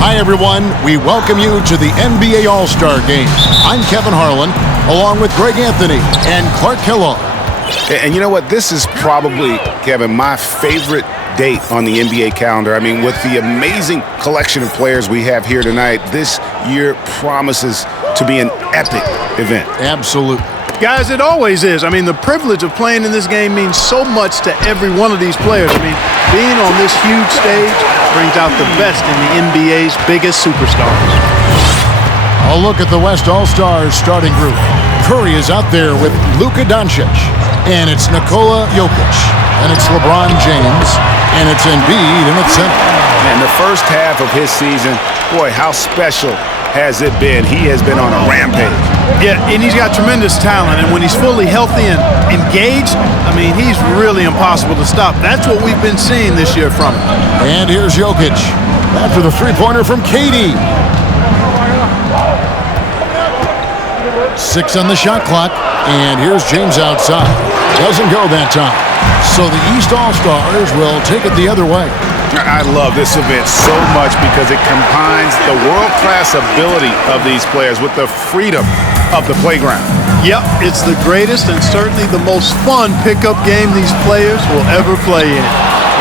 Hi, everyone. We welcome you to the NBA All-Star Game. I'm Kevin Harlan, along with Greg Anthony and Clark Kellogg. And you know what? This is probably, Kevin, my favorite date on the NBA calendar. I mean, with the amazing collection of players we have here tonight, this year promises to be an epic event. Absolutely. Guys, it always is. I mean, the privilege of playing in this game means so much to every one of these players. I mean, being on this huge stage brings out the best in the NBA's biggest superstars. A look at the West All-Stars starting group. Curry is out there with Luka Doncic, and it's Nikola Jokic, and it's LeBron James, and it's Embiid in the center. And the first half of his season, boy, how special has it been? He has been on a rampage. Yeah, and he's got tremendous talent, and when he's fully healthy and engaged, I mean, he's really impossible to stop. That's what we've been seeing this year from him. And here's Jokic after the three-pointer from KD. 6 on the shot clock, and here's James outside. Doesn't go that time. So the East All-Stars will take it the other way. I love this event so much because it combines the world-class ability of these players with the freedom of the playground. Yep, it's the greatest and certainly the most fun pickup game these players will ever play in.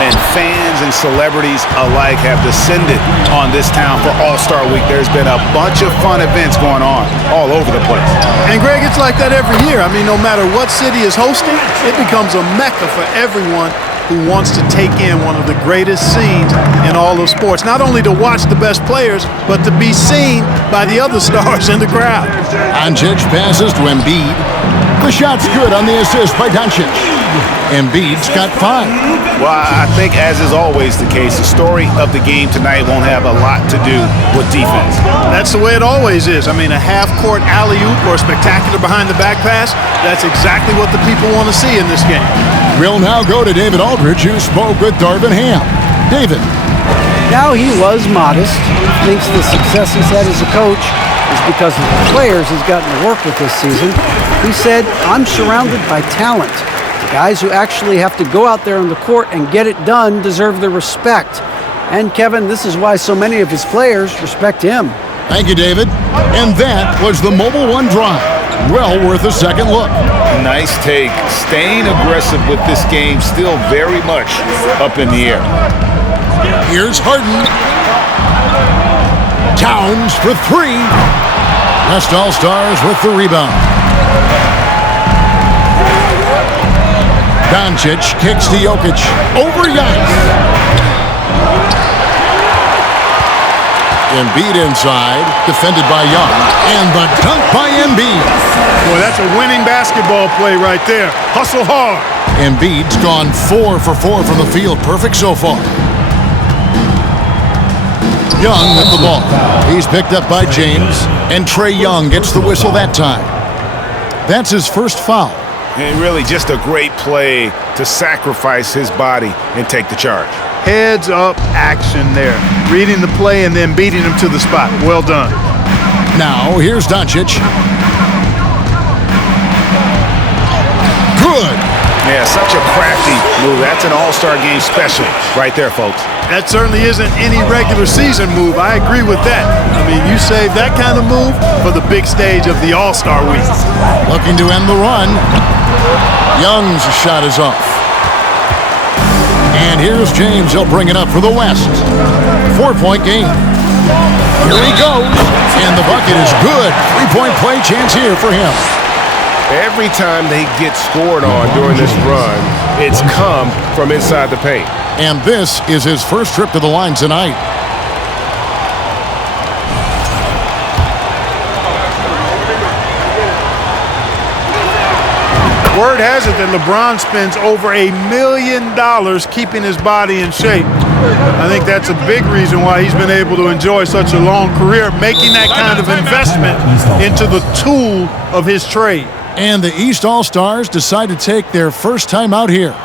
And fans and celebrities alike have descended on this town for All-Star Week. There's been a bunch of fun events going on all over the place. And Greg, it's like that every year. I mean, no matter what city is hosting, it becomes a mecca for everyone who wants to take in one of the greatest scenes in all of sports. Not only to watch the best players, but to be seen by the other stars in the crowd. Doncic passes to Embiid. The shot's good on the assist by Doncic. Embiid's got 5. Well, I think, as is always the case, the story of the game tonight won't have a lot to do with defense. That's the way it always is. I mean, a half-court alley-oop or a spectacular behind-the-back pass, that's exactly what the people want to see in this game. We'll now go to David Aldridge, who spoke with Darvin Ham. David. Now, he was modest. He thinks the success he's had as a coach is because of the players he's gotten to work with this season. He said, I'm surrounded by talent. The guys who actually have to go out there on the court and get it done deserve the respect. And, Kevin, this is why so many of his players respect him. Thank you, David. And that was the Mobile One drive. Well worth a second look. Nice take. Staying aggressive with this game, still very much up in the air. Here's Harden. Towns for 3. West All-Stars with the rebound. Doncic kicks to Jokic. Over Giannis. Embiid inside, defended by Young. And the dunk by Embiid. Boy, that's a winning basketball play right there. Hustle hard. Embiid's gone 4 for 4 from the field. Perfect so far. Young with the ball. He's picked up by James, and Trae Young gets the whistle that time. That's his first foul. And really just a great play to sacrifice his body and take the charge. Heads-up action there. Reading the play and then beating him to the spot. Well done. Now, here's Doncic. Good. Yeah, such a crafty move. That's an All-Star Game special right there, folks. That certainly isn't any regular season move. I agree with that. I mean, you save that kind of move for the big stage of the All-Star Week. Looking to end the run. Young's shot is off. And here's James. He'll bring it up for the West. 4-point game. Here he goes. And the bucket is good. 3-point play chance here for him. Every time they get scored on during this run, it's come from inside the paint. And this is his first trip to the line tonight. Word has it that LeBron spends over $1 million keeping his body in shape. I think that's a big reason why he's been able to enjoy such a long career, making that kind of investment into the tool of his trade. And the East All-Stars decide to take their first time out here.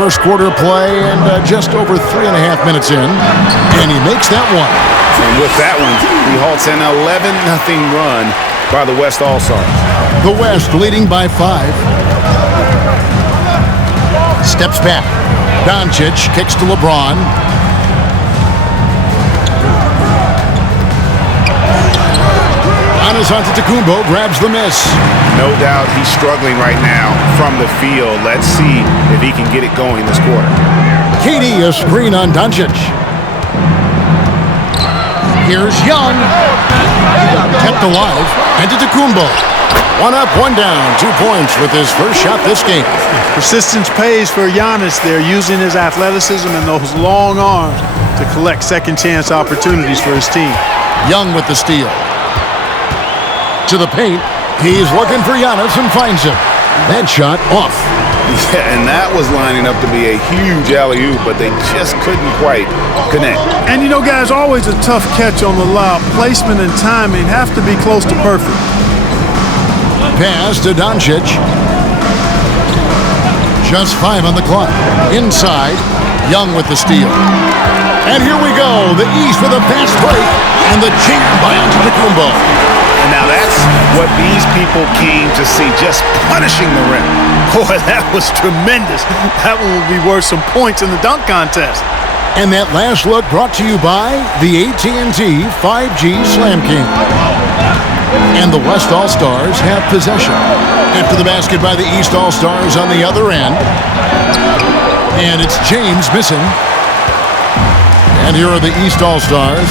first quarter play and just over 3.5 minutes in. And he makes that one. And with that one, he halts an 11-0 run by the West All-Stars. The West leading by 5. Steps back. Doncic kicks to LeBron. Giannis Antetokounmpo grabs the miss. No doubt he's struggling right now from the field. Let's see if he can get it going this quarter. KD a screen on Doncic. Here's Young. Kept alive. Antetokounmpo. 1 up, 1 down. 2 points with his first shot this game. Persistence pays for Giannis there, using his athleticism and those long arms to collect second-chance opportunities for his team. Young with the steal. To the paint. He's looking for Giannis and finds him. That shot off. Yeah, and that was lining up to be a huge alley-oop, but they just couldn't quite connect. And you know, guys, always a tough catch on the lob. Placement and timing have to be close to perfect. Pass to Doncic. Just 5 on the clock. Inside, Young with the steal. And here we go. The East with a fast break and the jam by Antetokounmpo. And now that's what these people came to see, just punishing the rim. Boy, that was tremendous. That one will be worth some points in the dunk contest. And that last look brought to you by the AT&T 5G Slam King. And the West All-Stars have possession. After the basket by the East All-Stars on the other end. And it's James missing. And here are the East All-Stars.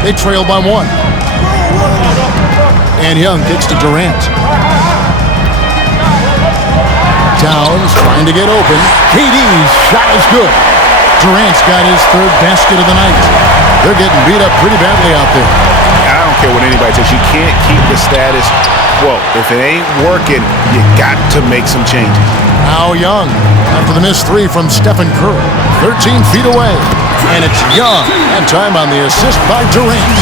They trail by 1. And Young kicks to Durant. Towns trying to get open. KD's shot is good. Durant's got his 3rd basket of the night. They're getting beat up pretty badly out there. I don't care what anybody says. You can't keep the status quo. If it ain't working, you got to make some changes. Now Young, after the missed 3 from Stephen Curry. 13 feet away. And it's Young. And time on the assist by Durant.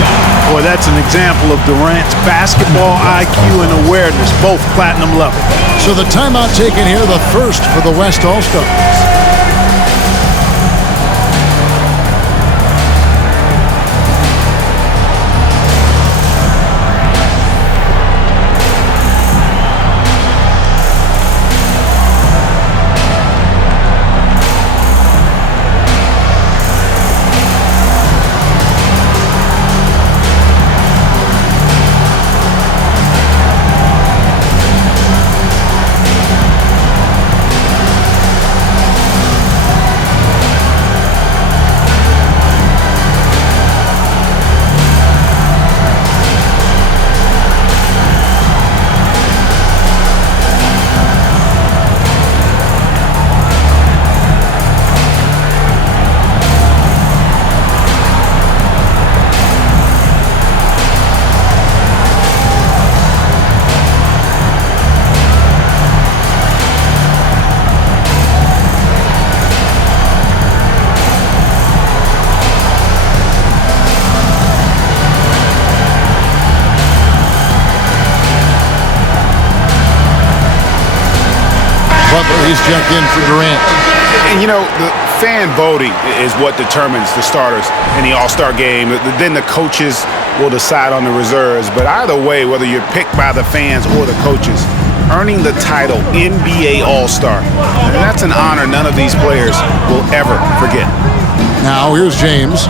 Boy, that's an example of Durant's basketball IQ and awareness, both platinum level. So the timeout taken here, the first for the West All-Stars. He's checked in for Durant. And, you know, the fan voting is what determines the starters in the All-Star game. Then the coaches will decide on the reserves. But either way, whether you're picked by the fans or the coaches, earning the title NBA All-Star, that's an honor none of these players will ever forget. Now here's James.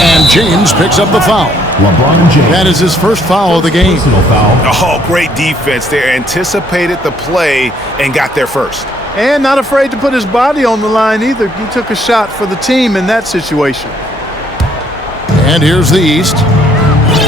And James picks up the foul. LeBron James. That is his first foul of the game. Oh, great defense there. Anticipated the play and got there first. And not afraid to put his body on the line either. He took a shot for the team in that situation. And here's the East.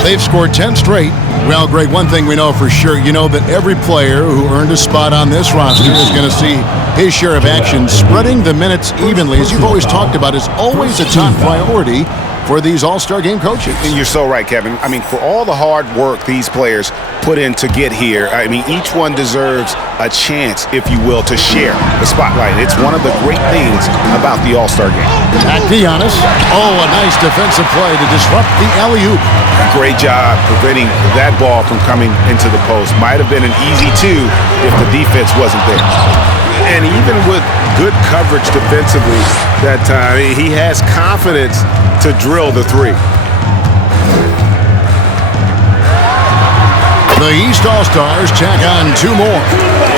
They've scored 10 straight. Well, Greg, one thing we know for sure, you know that every player who earned a spot on this roster is going to see his share of action. Spreading the minutes evenly, as you've always talked about, is always a top priority for these All-Star game coaches. And you're so right, Kevin. I mean, for all the hard work these players put in to get here. I mean, each one deserves a chance, if you will, to share the spotlight. It's one of the great things about the All-Star game. Back to Giannis. Oh, a nice defensive play to disrupt the alley-oop. Great job preventing that ball from coming into the post. Might have been an easy two if the defense wasn't there. And even with good coverage defensively that time, he has confidence to drill the three. The East All-Stars tack on 2 more.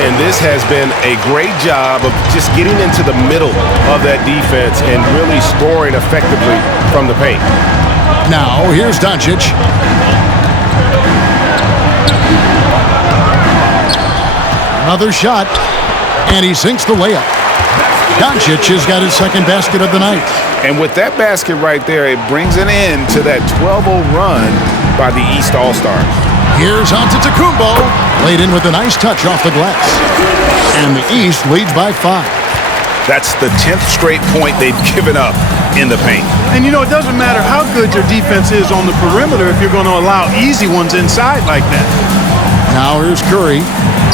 And this has been a great job of just getting into the middle of that defense and really scoring effectively from the paint. Now, here's Doncic. Another shot, and he sinks the layup. Doncic has got his second basket of the night. And with that basket right there, it brings an end to that 12-0 run by the East All-Stars. Here's Antetokounmpo, laid in with a nice touch off the glass. And the East leads by 5. That's the 10th straight point they've given up in the paint. And you know, it doesn't matter how good your defense is on the perimeter if you're going to allow easy ones inside like that. Now here's Curry.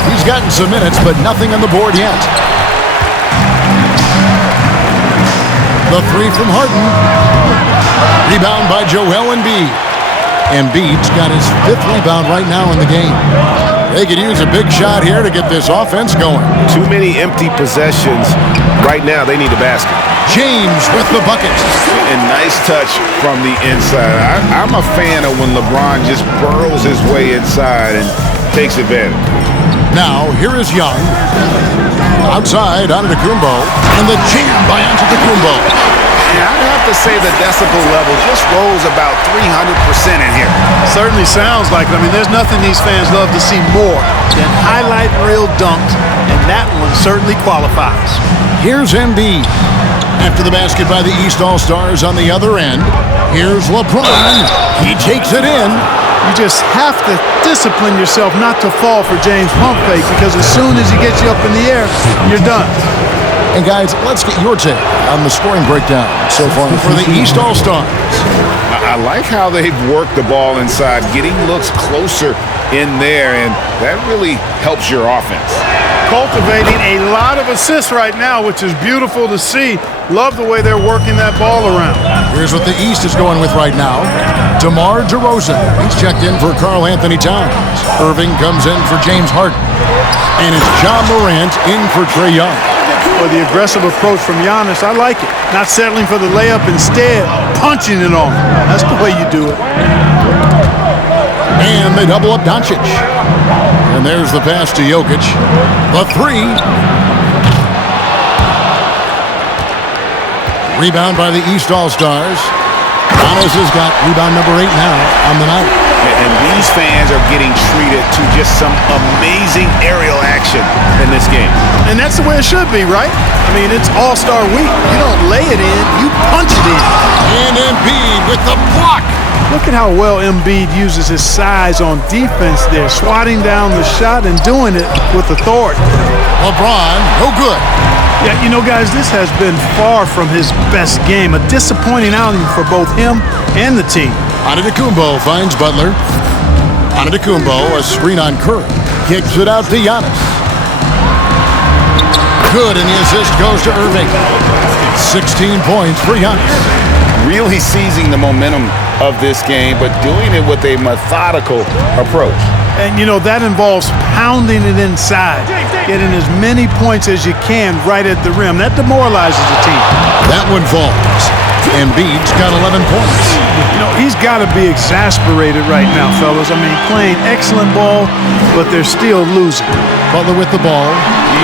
He's gotten some minutes, but nothing on the board yet. The three from Harden. Rebound by Joel Embiid. Embiid's got his 5th rebound right now in the game. They could use a big shot here to get this offense going. Too many empty possessions. Right now, they need a basket. James with the bucket. And nice touch from the inside. I'm a fan of when LeBron just burrows his way inside and takes advantage. Now, here is Young. Outside, Antetokounmpo. And the jam by Antetokounmpo. Yeah, I'd have to say the decibel level just rose about 300% in here. Certainly sounds like it. I mean, there's nothing these fans love to see more than highlight reel dunks, and that one certainly qualifies. Here's Embiid. After the basket by the East All-Stars on the other end, here's LeBron. He takes it in. You just have to discipline yourself not to fall for James' pump fake, because as soon as he gets you up in the air, you're done. And guys, let's get your take on the scoring breakdown so far for the East All-Stars. I like how they've worked the ball inside, getting looks closer in there, and that really helps your offense. Cultivating a lot of assists right now, which is beautiful to see. Love the way they're working that ball around. Here's what the East is going with right now. DeMar DeRozan, he's checked in for Karl Anthony Towns. Irving comes in for James Harden. And it's John Morant in for Trae Young. Well, the aggressive approach from Giannis, I like it. Not settling for the layup, instead punching it on. That's the way you do it. And they double up Doncic. And there's the pass to Jokic. The three. Rebound by the East All-Stars. Giannis has got rebound number 8 now on the night. And these fans are getting treated to just some amazing aerial action in this game. And that's the way it should be, right? I mean, it's All-Star Week. You don't lay it in, you punch it in. And Embiid with the block. Look at how well Embiid uses his size on defense there, swatting down the shot and doing it with authority. LeBron, no good. Yeah, you know, guys, this has been far from his best game. A disappointing outing for both him and the team. Antetokounmpo finds Butler. Antetokounmpo, a screen on Curry. Kicks it out to Giannis. Good, and the assist goes to Irving. 16 points for Giannis. Really seizing the momentum of this game, but doing it with a methodical approach. And, you know, that involves pounding it inside, getting as many points as you can right at the rim. That demoralizes the team. That one falls. Embiid's got 11 points. You know, he's got to be exasperated right now, fellas. I mean, playing excellent ball, but they're still losing. Butler with the ball.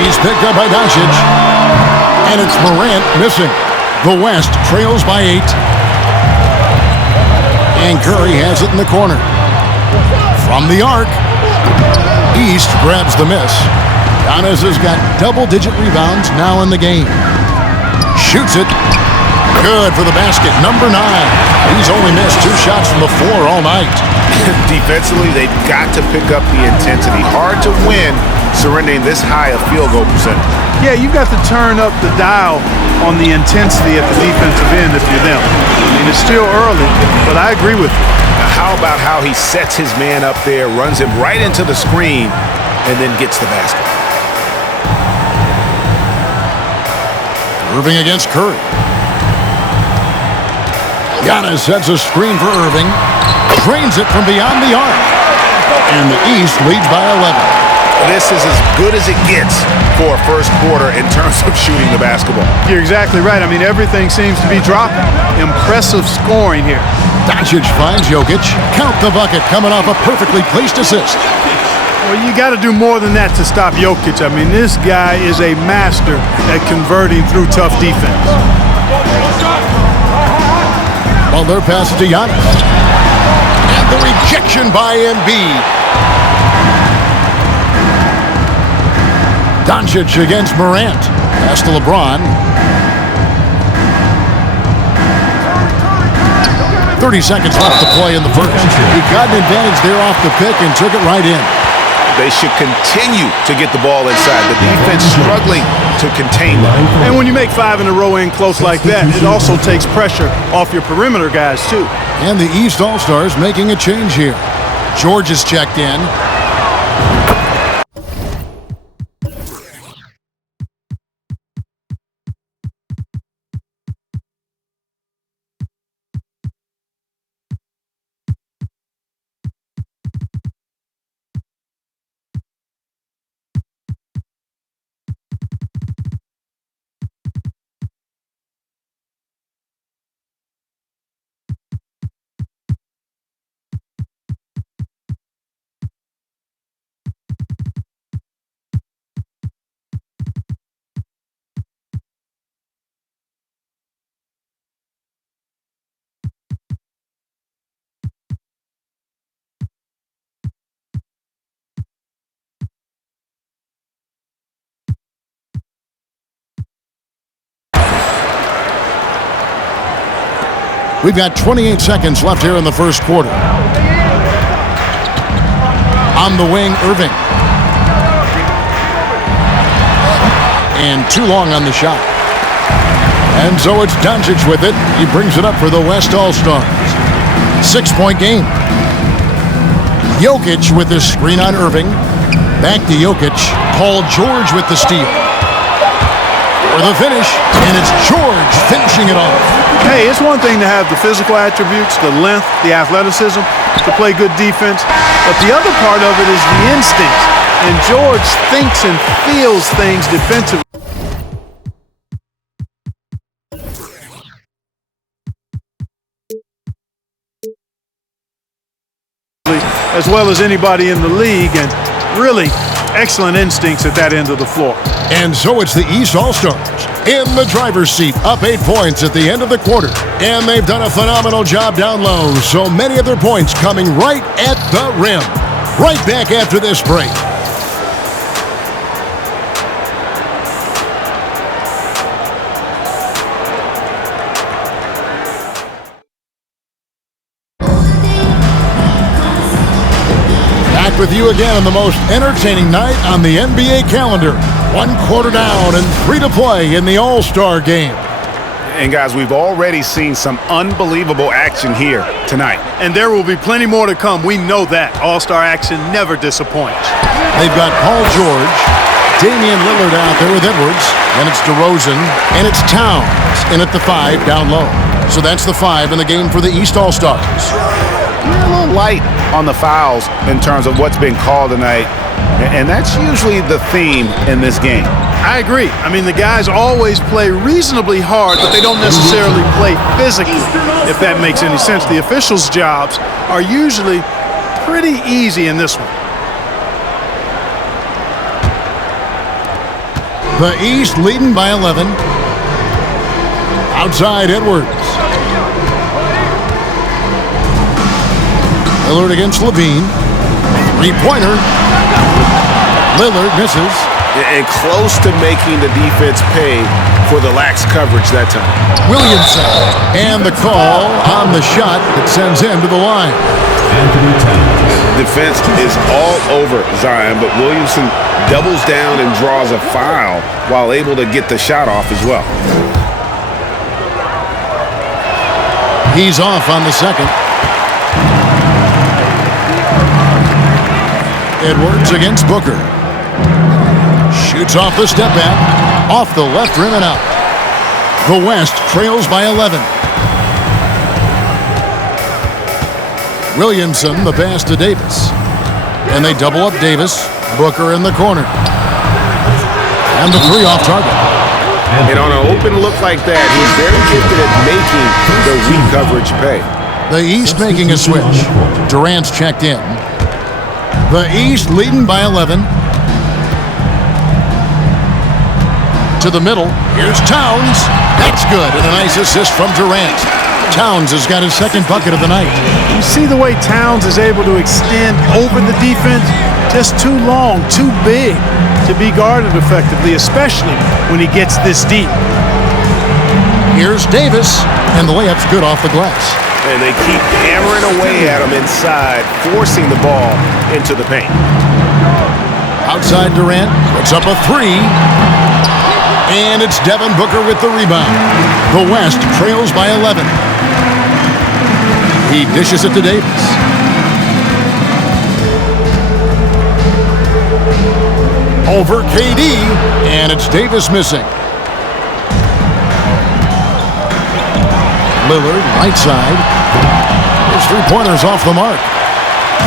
He's picked up by Doncic. And it's Morant missing. The West trails by 8. And Curry has it in the corner. From the arc, East grabs the miss. Giannis has got double-digit rebounds now in the game. Shoots it. Good for the basket. Number 9. He's only missed 2 shots from the floor all night. Defensively, they've got to pick up the intensity. Hard to win surrendering this high a field goal percentage. Yeah, you've got to turn up the dial on the intensity at the defensive end if you're them. I mean, it's still early, but I agree with you. Now, how about how he sets his man up there, runs him right into the screen, and then gets the basket? Irving against Curry. Giannis sets a screen for Irving. Drains it from beyond the arc. And the East leads by 11. This is as good as it gets for a first quarter in terms of shooting the basketball. You're exactly right. I mean, everything seems to be dropping. Impressive scoring here. Doncic finds Jokic. Count the bucket coming off a perfectly placed assist. Well, you got to do more than that to stop Jokic. I mean, this guy is a master at converting through tough defense. Well, their pass it to Giannis. And the rejection by Embiid. Doncic against Morant. Pass to LeBron. 30 seconds left to play in the first. He got an advantage there off the pick and took it right in. They should continue to get the ball inside. The defense struggling to contain them. And when you make 5 in a row in close like that, it also takes pressure off your perimeter guys, too. And the East All-Stars making a change here. George is checked in. We've got 28 seconds left here in the first quarter. On the wing, Irving. And too long on the shot. And so it's Doncic with it. He brings it up for the West All-Stars. 6-point game. Jokic with the screen on Irving. Back to Jokic. Paul George with the steal. For the finish, and it's George finishing it off. Hey, it's one thing to have the physical attributes, the length, the athleticism, to play good defense, but the other part of it is the instinct. And George thinks and feels things defensively as well as anybody in the league, and really excellent instincts at that end of the floor. And so it's the East All-Stars in the driver's seat, up 8 points at the end of the quarter. And they've done a phenomenal job down low, so many of their points coming right at the rim. Right back after this break. Back with you again on the most entertaining night on the NBA calendar. 1 quarter down and 3 to play in the All-Star game. And guys, we've already seen some unbelievable action here tonight. And there will be plenty more to come. We know that. All-Star action never disappoints. They've got Paul George, Damian Lillard out there with Edwards, and it's DeRozan, and it's Towns in at the 5 down low. So that's the 5 in the game for the East All-Stars. You're a little light on the fouls in terms of what's been called tonight, and that's usually the theme in this game. I agree. I mean, the guys always play reasonably hard, but they don't necessarily play physically, if that makes any sense. The officials' jobs are usually pretty easy in this one. The East leading by 11. Outside Edwards. Lillard against Levine. 3-pointer. Lillard misses. And close to making the defense pay for the lax coverage that time. Williamson. And the call on the shot that sends him to the line. Defense is all over Zion, but Williamson doubles down and draws a foul while able to get the shot off as well. He's off on the second. Edwards against Booker. Shoots off the step back, off the left rim and out. The West trails by 11. Williamson, the pass to Davis. And they double up Davis. Booker in the corner. And the three off target. And on an open look like that, he's very gifted at making the weak coverage pay. The East making a switch. Durant's checked in. The East leading by 11. To the middle. Here's Towns. That's good. And a nice assist from Durant. Towns has got his second bucket of the night. You see the way Towns is able to extend over the defense? Just too long, too big to be guarded effectively, especially when he gets this deep. Here's Davis, and the layup's good off the glass. And they keep hammering away at him inside, forcing the ball into the paint. Outside Durant puts up a three. And it's Devin Booker with the rebound. The West trails by 11. He dishes it to Davis. Over KD, and it's Davis missing. Lillard, right side. His three-pointers off the mark.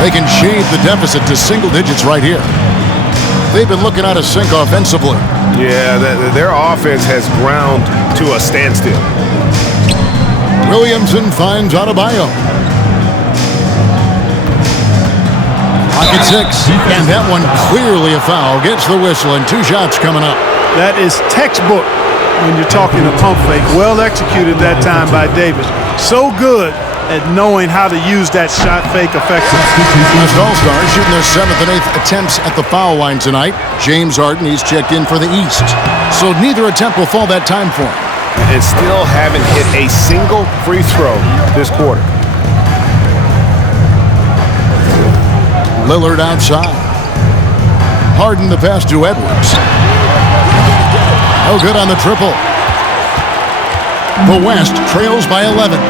They can shade the deficit to single digits right here. They've been looking out of sync offensively. Yeah, their offense has ground to a standstill. Williamson finds Adebayo. Pocket six, and that one clearly a foul. Gets the whistle, and two shots coming up. That is textbook when you're talking a pump fake. Well executed that time by Davis. So good at knowing how to use that shot fake effectively. West All-Stars shooting their 7th and 8th attempts at the foul line tonight. James Harden, he's checked in for the East. So neither attempt will fall that time for him. And still haven't hit a single free throw this quarter. Lillard outside. Harden the pass to Edwards. No good on the triple. The West trails by 11.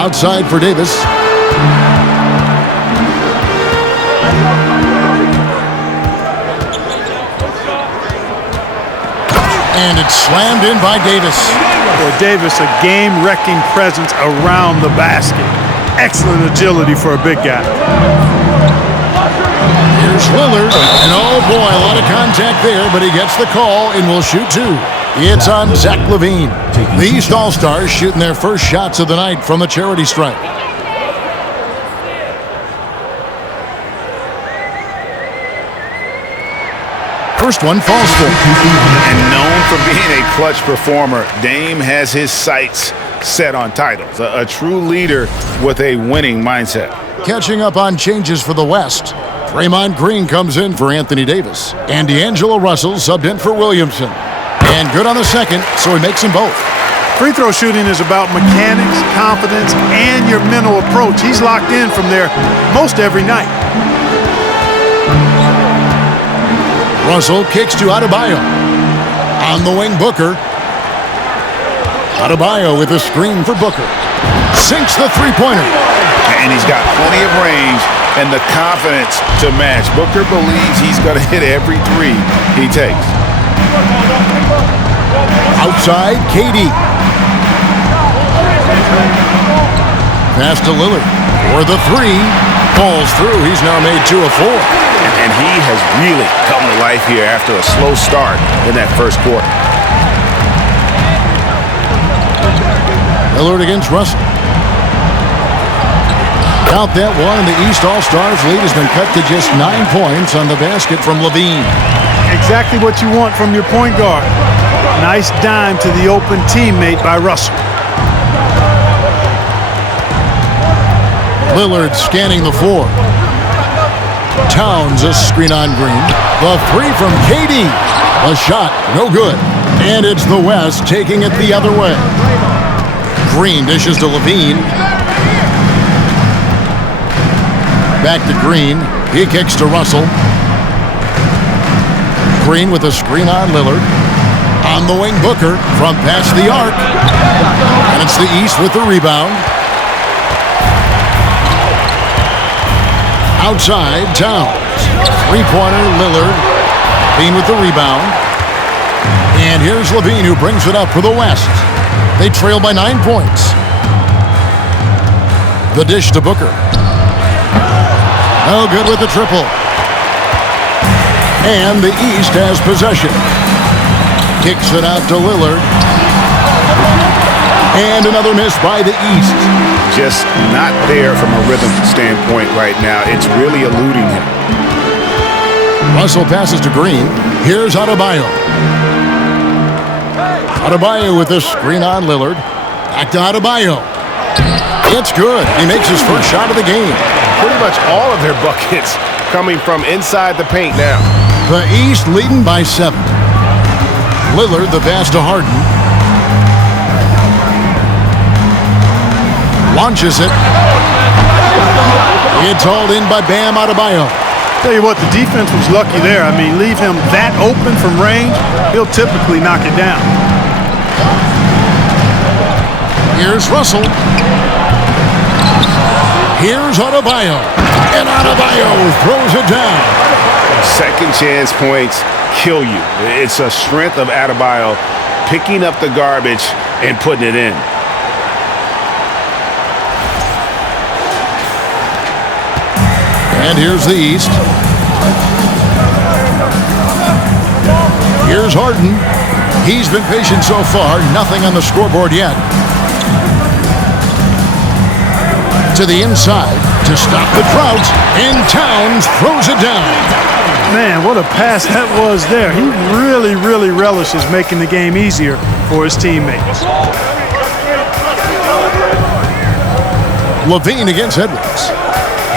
Outside for Davis. And it's slammed in by Davis. For Davis, a game-wrecking presence around the basket. Excellent agility for a big guy. Here's Lillard, and oh boy, a lot of contact there, but he gets the call and will shoot two. It's on Zach LaVine. The East All-Stars shooting their first shots of the night from the charity stripe. First one falls for him. And known for being a clutch performer, Dame has his sights set on titles. A true leader with a winning mindset. Catching up on changes for the West. Draymond Green comes in for Anthony Davis. And D'Angelo Russell subbed in for Williamson. And good on the second, so he makes them both. Free throw shooting is about mechanics, confidence, and your mental approach. He's locked in from there most every night. Russell kicks to Adebayo. On the wing, Booker. Adebayo with a screen for Booker. Sinks the three-pointer. And he's got plenty of range and the confidence to match. Booker believes he's going to hit every three he takes. Outside, KD. Pass to Lillard. For the three. Falls through. He's now made 2 of 4. And he has really come to life here after a slow start in that first quarter. Lillard against Russell. Count that one, and the East All-Stars lead has been cut to just 9 points on the basket from LaVine. Exactly what you want from your point guard. Nice dime to the open teammate by Russell. Lillard scanning the floor. Towns a screen on Green. The three from KD. A shot, no good. And it's the West taking it the other way. Green dishes to LaVine. back to Green. He kicks to Russell. Green with a screen on Lillard. On the wing, Booker from past the arc. And it's the East with the rebound. Outside, Towns. Three-pointer, Lillard. Levine with the rebound. And here's Levine who brings it up for the West. They trail by 9 points. The dish to Booker. No good with the triple. And the East has possession. Kicks it out to Lillard. And another miss by the East. Just not there from a rhythm standpoint right now. It's really eluding him. Russell passes to Green. Here's Adebayo. Adebayo with the screen on Lillard. Back to Adebayo. It's good. He makes his first shot of the game. Pretty much all of their buckets coming from inside the paint now. The East leading by 7. Lillard, the pass to Harden. Launches it. It's hauled in by Bam Adebayo. Tell you what, the defense was lucky there. I mean, leave him that open from range, he'll typically knock it down. Here's Russell. Here's Adebayo. And Adebayo throws it down. Second chance points kill you. It's a strength of Adebayo picking up the garbage and putting it in. And here's the East. Here's Harden. He's been patient so far. Nothing on the scoreboard yet. To the inside to stop the drought. And Towns throws it down. Man, what a pass that was there. He really, really relishes making the game easier for his teammates. Levine against Edwards.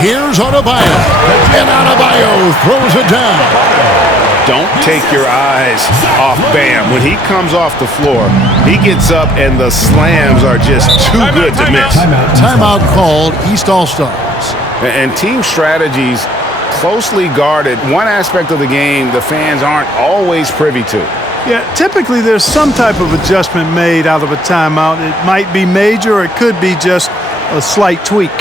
Here's Adebayo. And Adebayo throws it down. Don't take your eyes off Bam. When he comes off the floor, he gets up and the slams are just too good to miss. Timeout called, East All-Stars. And team strategies closely guarded. One aspect of the game the fans aren't always privy to. Yeah, typically there's some type of adjustment made out of a timeout. It might be major or it could be just a slight tweak.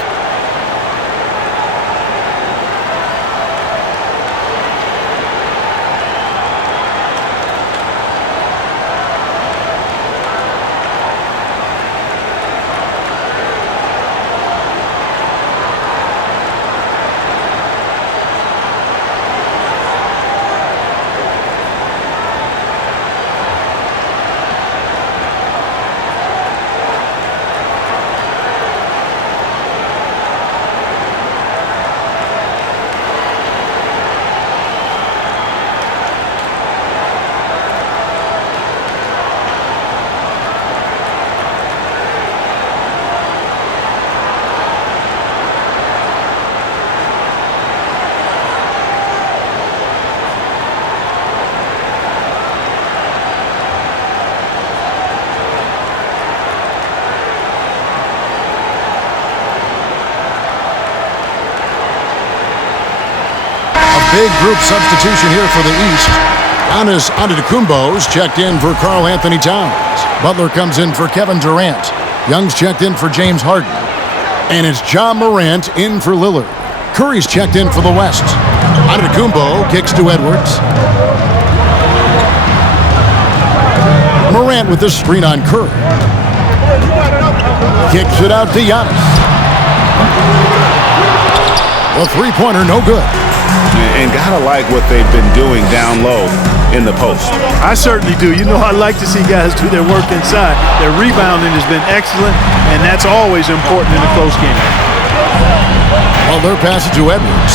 Big group substitution here for the East. Giannis Antetokounmpo's checked in for Karl Anthony Towns. Butler comes in for Kevin Durant. Young's checked in for James Harden. And it's John Morant in for Lillard. Curry's checked in for the West. Antetokounmpo kicks to Edwards. Morant with the screen on Curry. Kicks it out to Giannis. The three-pointer, no good. And gotta like what they've been doing down low in the post. I certainly do. You know, I like to see guys do their work inside. Their rebounding has been excellent, and that's always important in a close game. Well, they're passing to Edwards.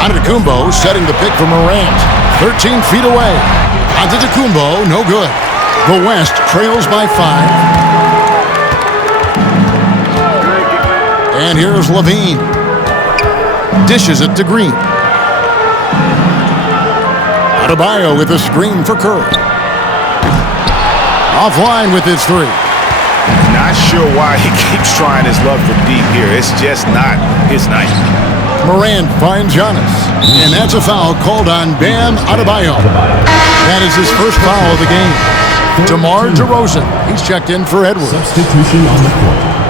Antetokounmpo setting the pick for Morant. 13 feet away. Antetokounmpo, no good. The West trails by 5. And here's Levine. Dishes it to Green. Adebayo with a screen for Curry. Offline with his three. Not sure why he keeps trying his luck from deep here. It's just not his night. Morant finds Giannis, and that's a foul called on Bam Adebayo. That is his first foul of the game. DeMar DeRozan, he's checked in for Edwards. Substitution on the court.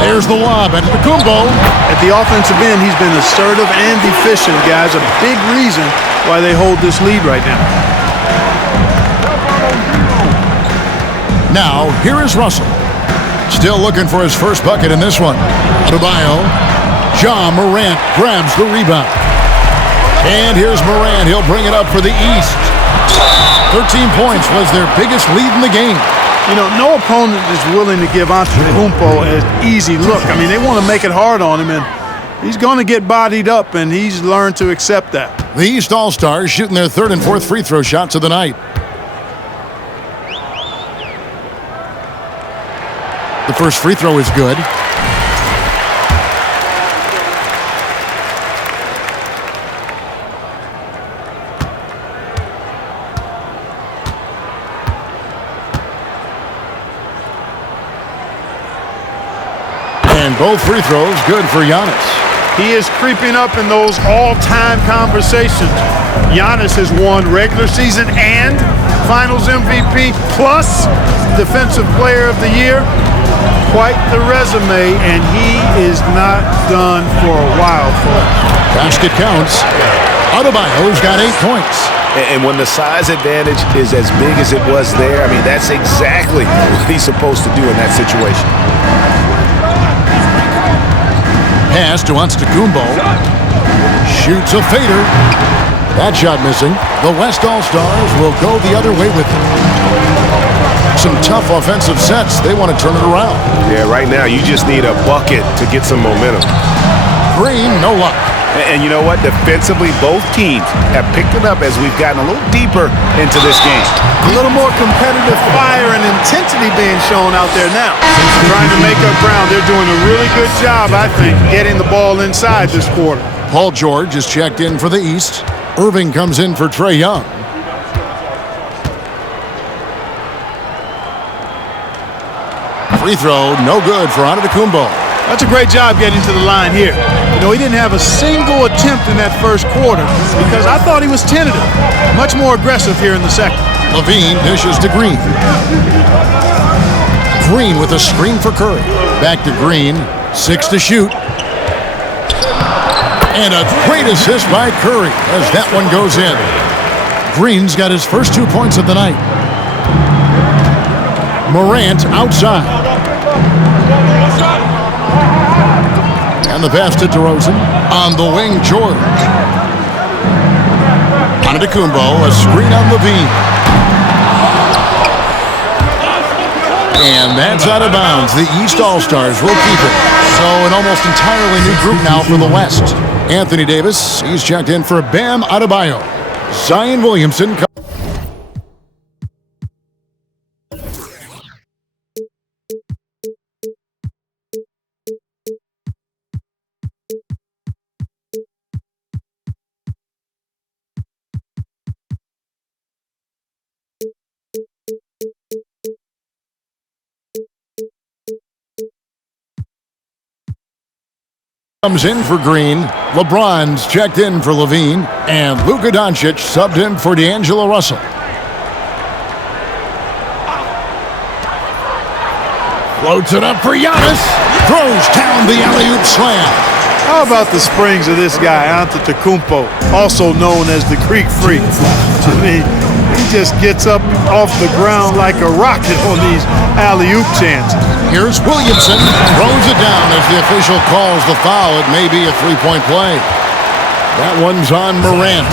There's the lob at Kumbo. At the offensive end, he's been assertive and efficient, guys. A big reason why they hold this lead right now. Now, here is Russell. Still looking for his first bucket in this one. Adebayo. Ja Morant grabs the rebound. And here's Morant. He'll bring it up for the East. 13 points was their biggest lead in the game. You know, no opponent is willing to give Antetokounmpo an easy look. I mean, they want to make it hard on him, and he's going to get bodied up, and he's learned to accept that. The East All-Stars shooting their third and fourth free throw shots of the night. The first free throw is good. And both free throws good for Giannis. He is creeping up in those all-time conversations. Giannis has won regular season and Finals MVP plus Defensive Player of the Year. Quite the resume, and he is not done for a while, folks. Basket counts. Adebayo's got 8 points. And when the size advantage is as big as it was there, I mean, that's exactly what he's supposed to do in that situation. Pass to Antetokounmpo. Shoots a fader. That shot missing. The West All-Stars will go the other way with it. Some tough offensive sets. They want to turn it around. Yeah, right now you just need a bucket to get some momentum. Green, no luck. And you know what? Defensively, both teams have picked it up as we've gotten a little deeper into this game. A little more competitive fire and intensity being shown out there now. Trying to make up ground. They're doing a really good job, I think, getting the ball inside this quarter. Paul George is checked in for the East. Irving comes in for Trae Young. Free throw, no good for Antetokounmpo. That's a great job getting to the line here. You know, he didn't have a single attempt in that first quarter because I thought he was tentative. Much more aggressive here in the second. Levine dishes to Green. Green with a screen for Curry. Back to Green. 6 to shoot. And a great assist by Curry as that one goes in. Green's got his first 2 points of the night. Morant outside. And the pass to DeRozan. On the wing, George. Antetokounmpo, a screen on Levine. And that's out of bounds. The East All-Stars will keep it. So an almost entirely new group now for the West. Anthony Davis, he's checked in for Bam Adebayo. Zion Williamson comes in for Green. LeBron's checked in for Levine. And Luka Doncic subbed in for D'Angelo Russell. Floats it up for Giannis. Throws down the alley-oop slam. How about the springs of this guy, Antetokounmpo, also known as the Greek Freak? I mean, he just gets up off the ground like a rocket on these alley-oop chances. Here's Williamson. Throws it down as the official calls the foul. It may be a three-point play. That one's on Morant.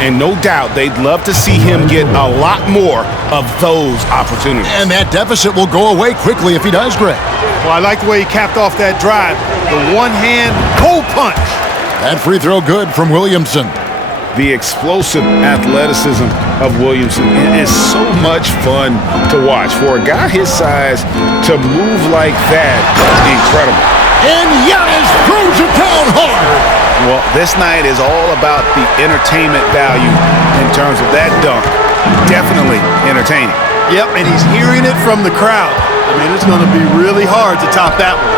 And no doubt they'd love to see him get a lot more of those opportunities. And that deficit will go away quickly if he does, Greg. Well, I like the way he capped off that drive. The one-hand cold punch. That free throw good from Williamson. the explosive athleticism of Williamson. It is so much fun to watch. For a guy his size to move like that, incredible. And Giannis throws it down hard. Well, this night is all about the entertainment value in terms of that dunk. Definitely entertaining. Yep, and he's hearing it from the crowd. I mean, it's going to be really hard to top that one.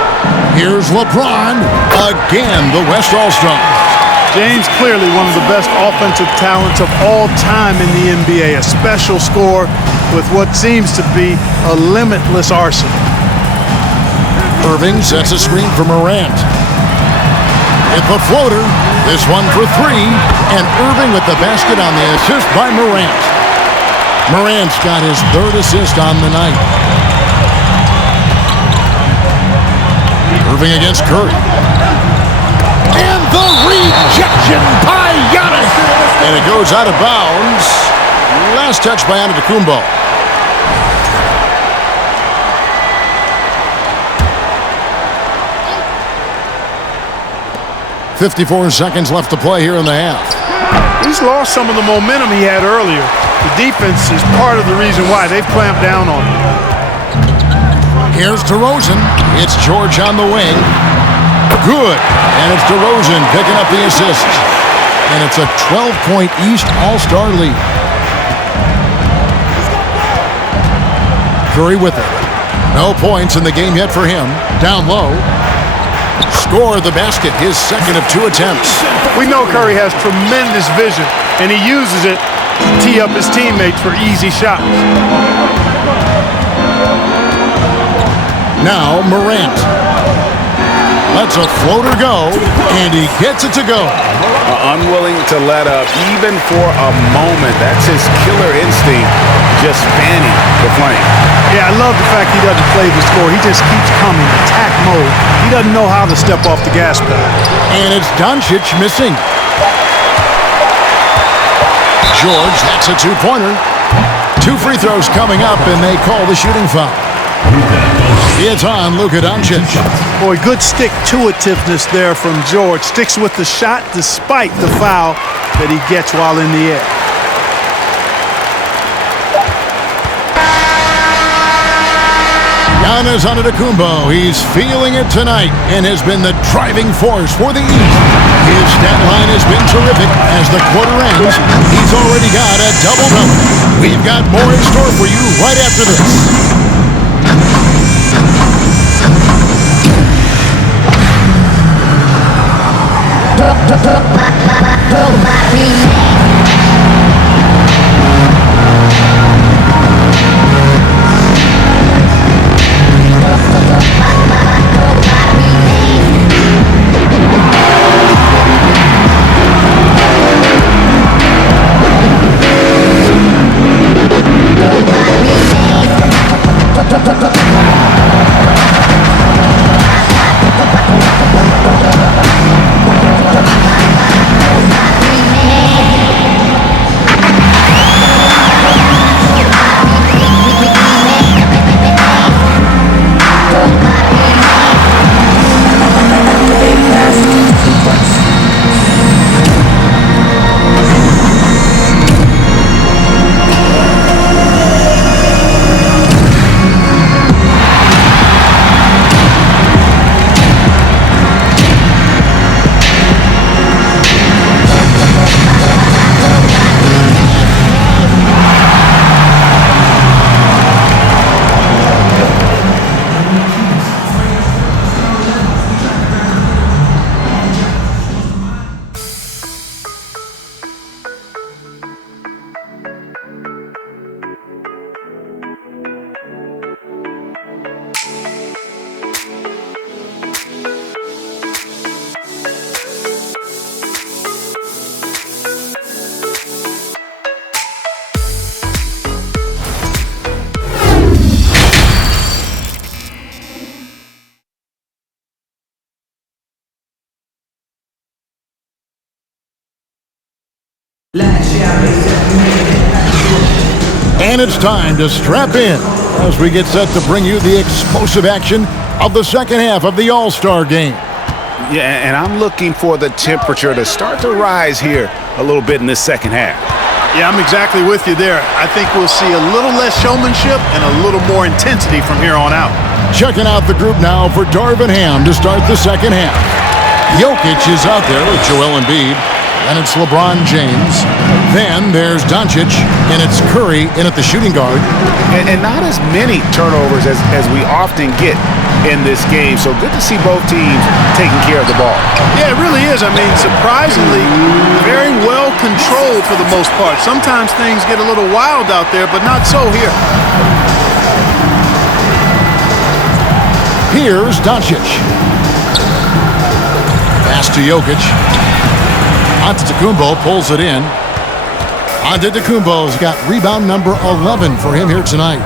Here's LeBron, again the West All-Stars. James clearly one of the best offensive talents of all time in the NBA. A special scorer with what seems to be a limitless arsenal. Irving sets a screen for Morant. Hit the floater. This one for three. And Irving with the basket on the assist by Morant. Morant's got his third assist on the night. Irving against Curry. And the rejection by Giannis. And it goes out of bounds. Last touch by Antetokounmpo. .54 seconds left to play here in the half. He's lost some of the momentum he had earlier. The defense is part of the reason why they've clamped down on him. Here's DeRozan. It's George on the wing. Good. And it's DeRozan picking up the assist. And it's a 12-point East All-Star lead. Curry with it. No points in the game yet for him. Down low. Score the basket, his second of two attempts. We know Curry has tremendous vision, and he uses it to tee up his teammates for easy shots. Now Morant. Lets a floater go, and he gets it to go. Unwilling to let up even for a moment. That's his killer instinct, just fanning the flame. Yeah, I love the fact he doesn't play the score. He just keeps coming, attack mode. He doesn't know how to step off the gas pedal. And it's Doncic missing. George, that's a two-pointer. Two free throws coming up, and they call the shooting foul. It's on Luka Doncic. Boy, good stick-to-itiveness there from George. Sticks with the shot despite the foul that he gets while in the air. Giannis Antetokounmpo, he's feeling it tonight and has been the driving force for the East. His stat line has been terrific. As the quarter ends, he's already got a double-double. We've got more in store for you right after this. And it's time to strap in as we get set to bring you the explosive action of the second half of the All-Star game. Yeah, and I'm looking for the temperature to start to rise here a little bit in this second half. Yeah, I'm exactly with you there. I think we'll see a little less showmanship and a little more intensity from here on out. Checking out the group now for Darvin Ham to start the second half. Jokic is out there with Joel Embiid. Then it's LeBron James. Then there's Doncic, and it's Curry in at the shooting guard. And not as many turnovers as we often get in this game. So good to see both teams taking care of the ball. Yeah, it really is. I mean, surprisingly, very well controlled for the most part. Sometimes things get a little wild out there, but not so here. Here's Doncic. Pass to Jokic. Antetokounmpo pulls it in. Antetokounmpo's got rebound number 11 for him here tonight.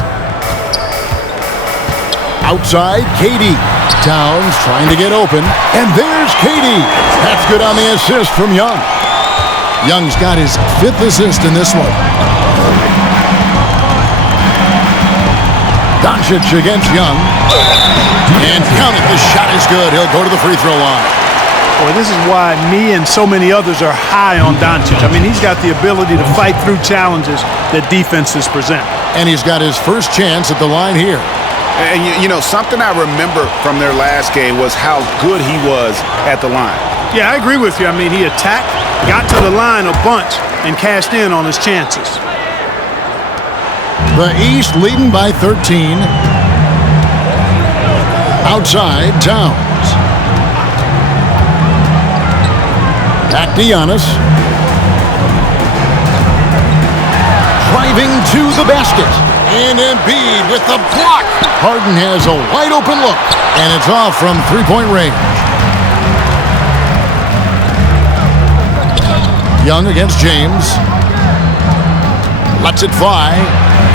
Outside, KD. Towns trying to get open. And there's KD. That's good on the assist from Young. Young's got his 5th assist in this one. Doncic against Young. And count it. The shot is good. He'll go to the free throw line. Boy, this is why me and so many others are high on Doncic. I mean, he's got the ability to fight through challenges that defenses present. And he's got his first chance at the line here. And, you know, something I remember from their last game was how good he was at the line. Yeah, I agree with you. I mean, he attacked, got to the line a bunch, and cashed in on his chances. The East leading by 13. Outside, Towns. Back to Giannis. Driving to the basket. And Embiid with the block. Harden has a wide open look. And it's off from three-point range. Young against James. Lets it fly.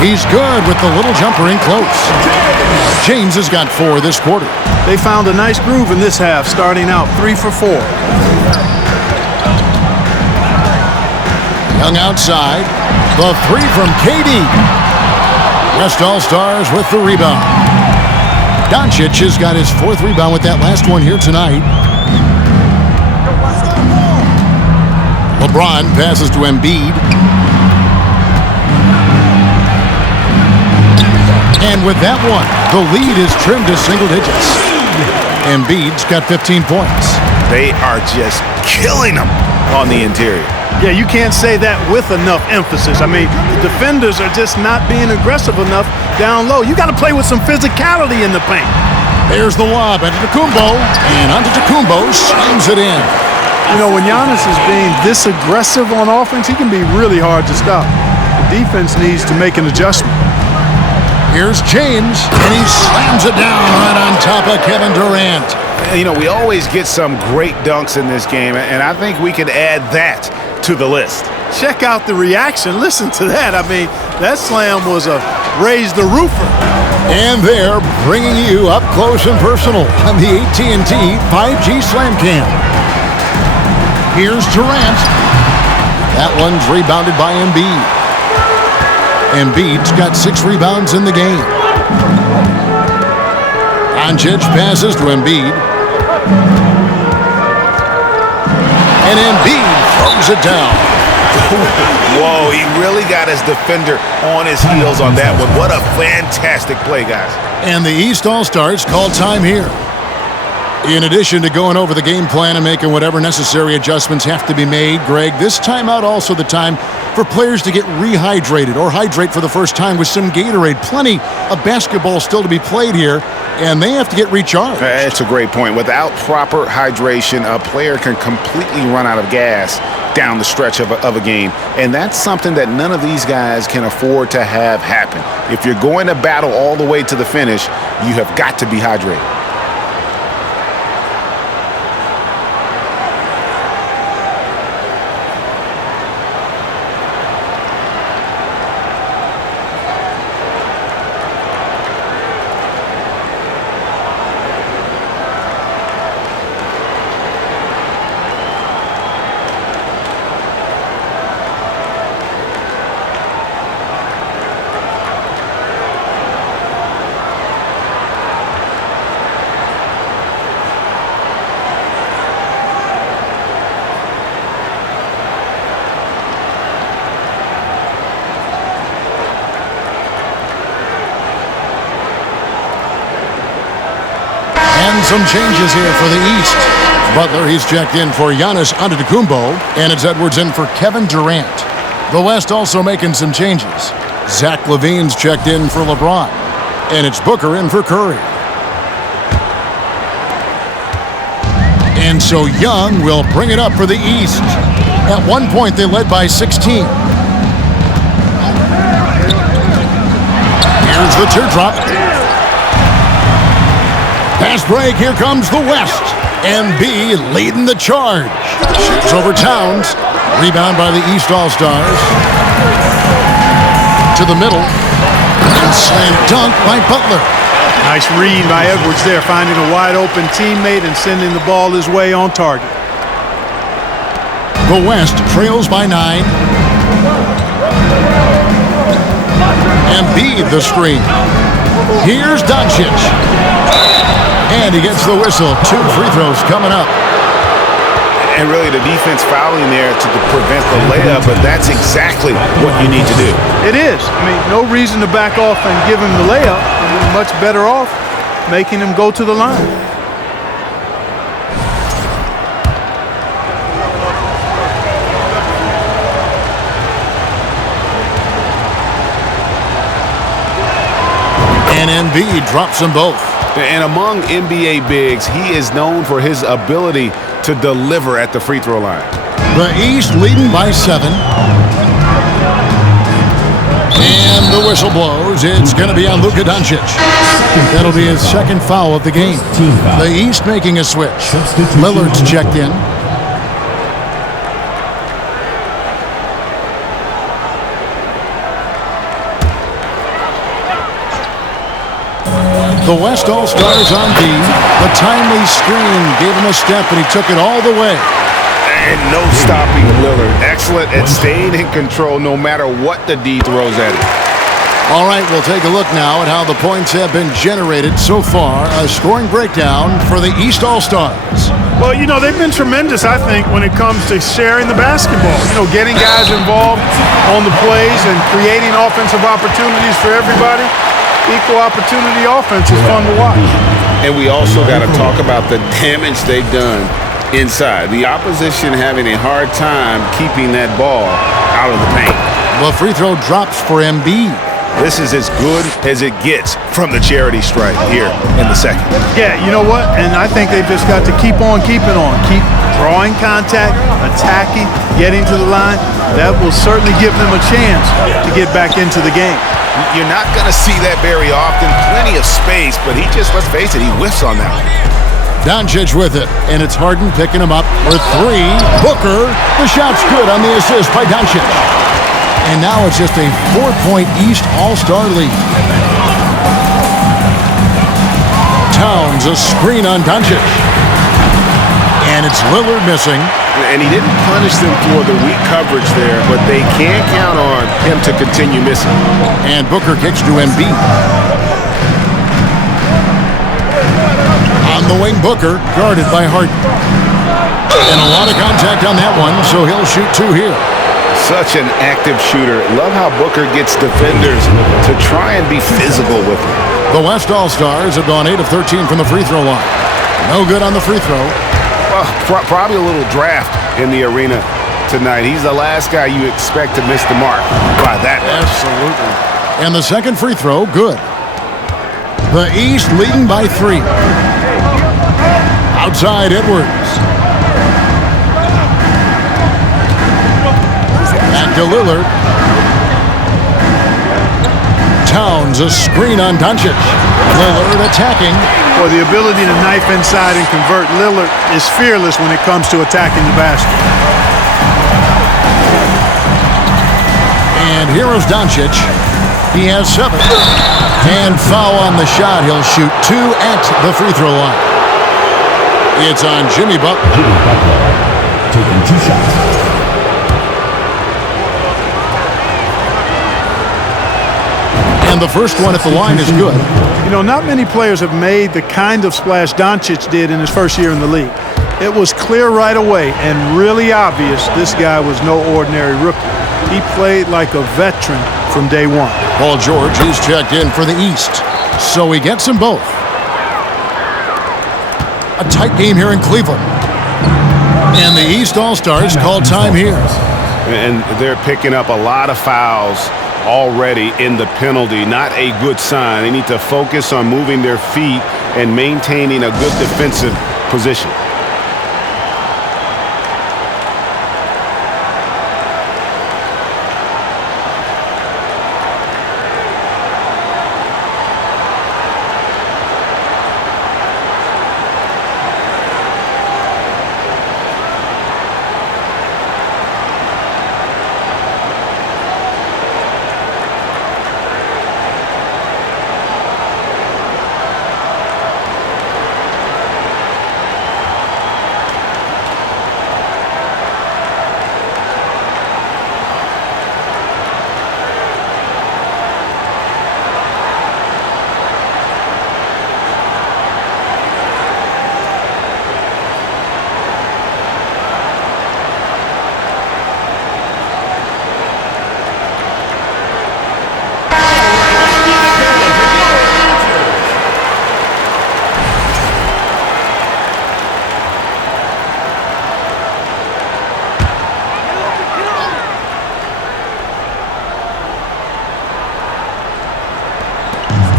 He's good with the little jumper in close. James has got 4 this quarter. They found a nice groove in this half, starting out 3 for 4. Young outside. The 3 from KD. West All-Stars with the rebound. Doncic has got his 4th rebound with that last one here tonight. LeBron passes to Embiid. And with that one, the lead is trimmed to single digits. Embiid's got 15 points. They are just killing them on the interior. Yeah, you can't say that with enough emphasis. I mean, the defenders are just not being aggressive enough down low. You got to play with some physicality in the paint. There's the lob, Antetokounmpo, and Antetokounmpo slams it in. You know, when Giannis is being this aggressive on offense, he can be really hard to stop. The defense needs to make an adjustment. Here's James, and he slams it down right on top of Kevin Durant. You know, we always get some great dunks in this game, and I think we could add that to the list. Check out the reaction. Listen to that. I mean, that slam was a raise the roofer. And they're bringing you up close and personal on the AT&T 5G Slam Cam. Here's Durant. That one's rebounded by Embiid. Embiid's got 6 rebounds in the game. Doncic passes to Embiid. And Embiid throws it down. Whoa, he really got his defender on his heels on that one. What a fantastic play, guys. And the East All-Stars call time here. In addition to going over the game plan and making whatever necessary adjustments have to be made, Greg, this timeout also the time for players to get rehydrated or hydrate for the first time with some Gatorade. Plenty of basketball still to be played here, and they have to get recharged. That's a great point. Without proper hydration, a player can completely run out of gas down the stretch of a game, and that's something that none of these guys can afford to have happen. If you're going to battle all the way to the finish, you have got to be hydrated. some changes here for the East. Butler, he's checked in for Giannis Antetokounmpo, and it's Edwards in for Kevin Durant. The West also making some changes. Zach LaVine's checked in for LeBron, and it's Booker in for Curry. And so Young will bring it up for the East. At one point, they led by 16. Here's the teardrop. Pass break, here comes the West. MB leading the charge. Shoots over Towns. Rebound by the East All-Stars. To the middle. And slam dunk by Butler. Nice read by Edwards there, finding a wide-open teammate and sending the ball his way on target. The West trails by 9. Embiid the screen. Here's Doncic. And he gets the whistle. 2 free throws coming up. And really the defense fouling there to prevent the layup, but that's exactly what you need to do. It is. I mean, no reason to back off and give him the layup. You're much better off making him go to the line. And Embiid drops them both. And among NBA bigs, he is known for his ability to deliver at the free throw line. The East leading by 7. And the whistle blows. It's going to be on Luka Doncic. That'll be his second foul of the game. The East making a switch. Lillard's checked in. The West All-Stars on D. The timely screen gave him a step, and he took it all the way. And no stopping Lillard. Excellent at staying in control no matter what the D throws at him. All right, we'll take a look now at how the points have been generated so far. A scoring breakdown for the East All-Stars. Well, you know, they've been tremendous, I think, when it comes to sharing the basketball. You know, getting guys involved on the plays and creating offensive opportunities for everybody. Equal opportunity offense is fun to watch. And we also got to talk about the damage they've done inside. The opposition having a hard time keeping that ball out of the paint. The free throw drops for Embiid. This is as good as it gets from the charity stripe here in the second. Yeah, you know what? And I think they've just got to keep on keeping on. Keep drawing contact, attacking, getting to the line. That will certainly give them a chance to get back into the game. You're not going to see that very often. Plenty of space, but he just, let's face it, he whiffs on that one. Doncic with it, and it's Harden picking him up with 3. Booker, the shot's good on the assist by Doncic. And now it's just a 4-point East All-Star lead. Towns, a screen on Doncic. And it's Lillard missing. And he didn't punish them for the weak coverage there, but they can't count on him to continue missing. And Booker kicks to Embiid. On the wing, Booker, guarded by Harden. And a lot of contact on that one, so he'll shoot 2 here. Such an active shooter. Love how Booker gets defenders to try and be physical with him. The West All-Stars have gone 8 of 13 from the free throw line. No good on the free throw. Probably a little draft in the arena tonight. He's the last guy you expect to miss the mark by that much. Absolutely. And the second free throw, good. The East leading by 3. Outside Edwards. Back to Lillard. Towns, a screen on Doncic. Lillard attacking. Boy, the ability to knife inside and convert. Lillard is fearless when it comes to attacking the basket. And here is Doncic. He has 7. And foul on the shot. He'll shoot 2 at the free throw line. It's on Jimmy Butler. Jimmy Butler taking 2 shots. And the first one at the line is good. You know, not many players have made the kind of splash Doncic did in his first year in the league. It was clear right away and really obvious this guy was no ordinary rookie. He played like a veteran from day one. Paul George, he's checked in for the East. So he gets them both. A tight game here in Cleveland. And the East All-Stars call time here. And they're picking up a lot of fouls already in the penalty. Not a good sign. They need to focus on moving their feet and maintaining a good defensive position.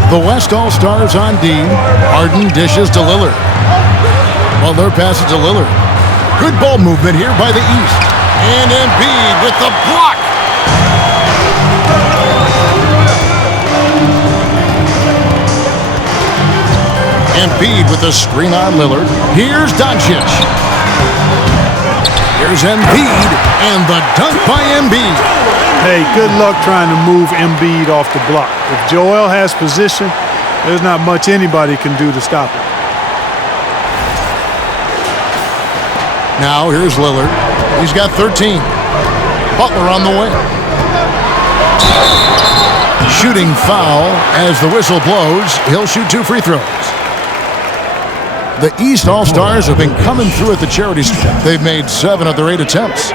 The West All-Stars on D. Harden dishes to Lillard. Well, their pass is to Lillard. Good ball movement here by the East. And Embiid with the block. Embiid with the screen on Lillard. Here's Doncic. Here's Embiid, and the dunk by Embiid. Hey, good luck trying to move Embiid off the block. If Joel has position, there's not much anybody can do to stop him. Now here's Lillard. He's got 13. Butler on the way. Shooting foul as the whistle blows. He'll shoot 2 free throws. The East All-Stars have been coming through at the charity stripe. They've made 7 of their 8 attempts.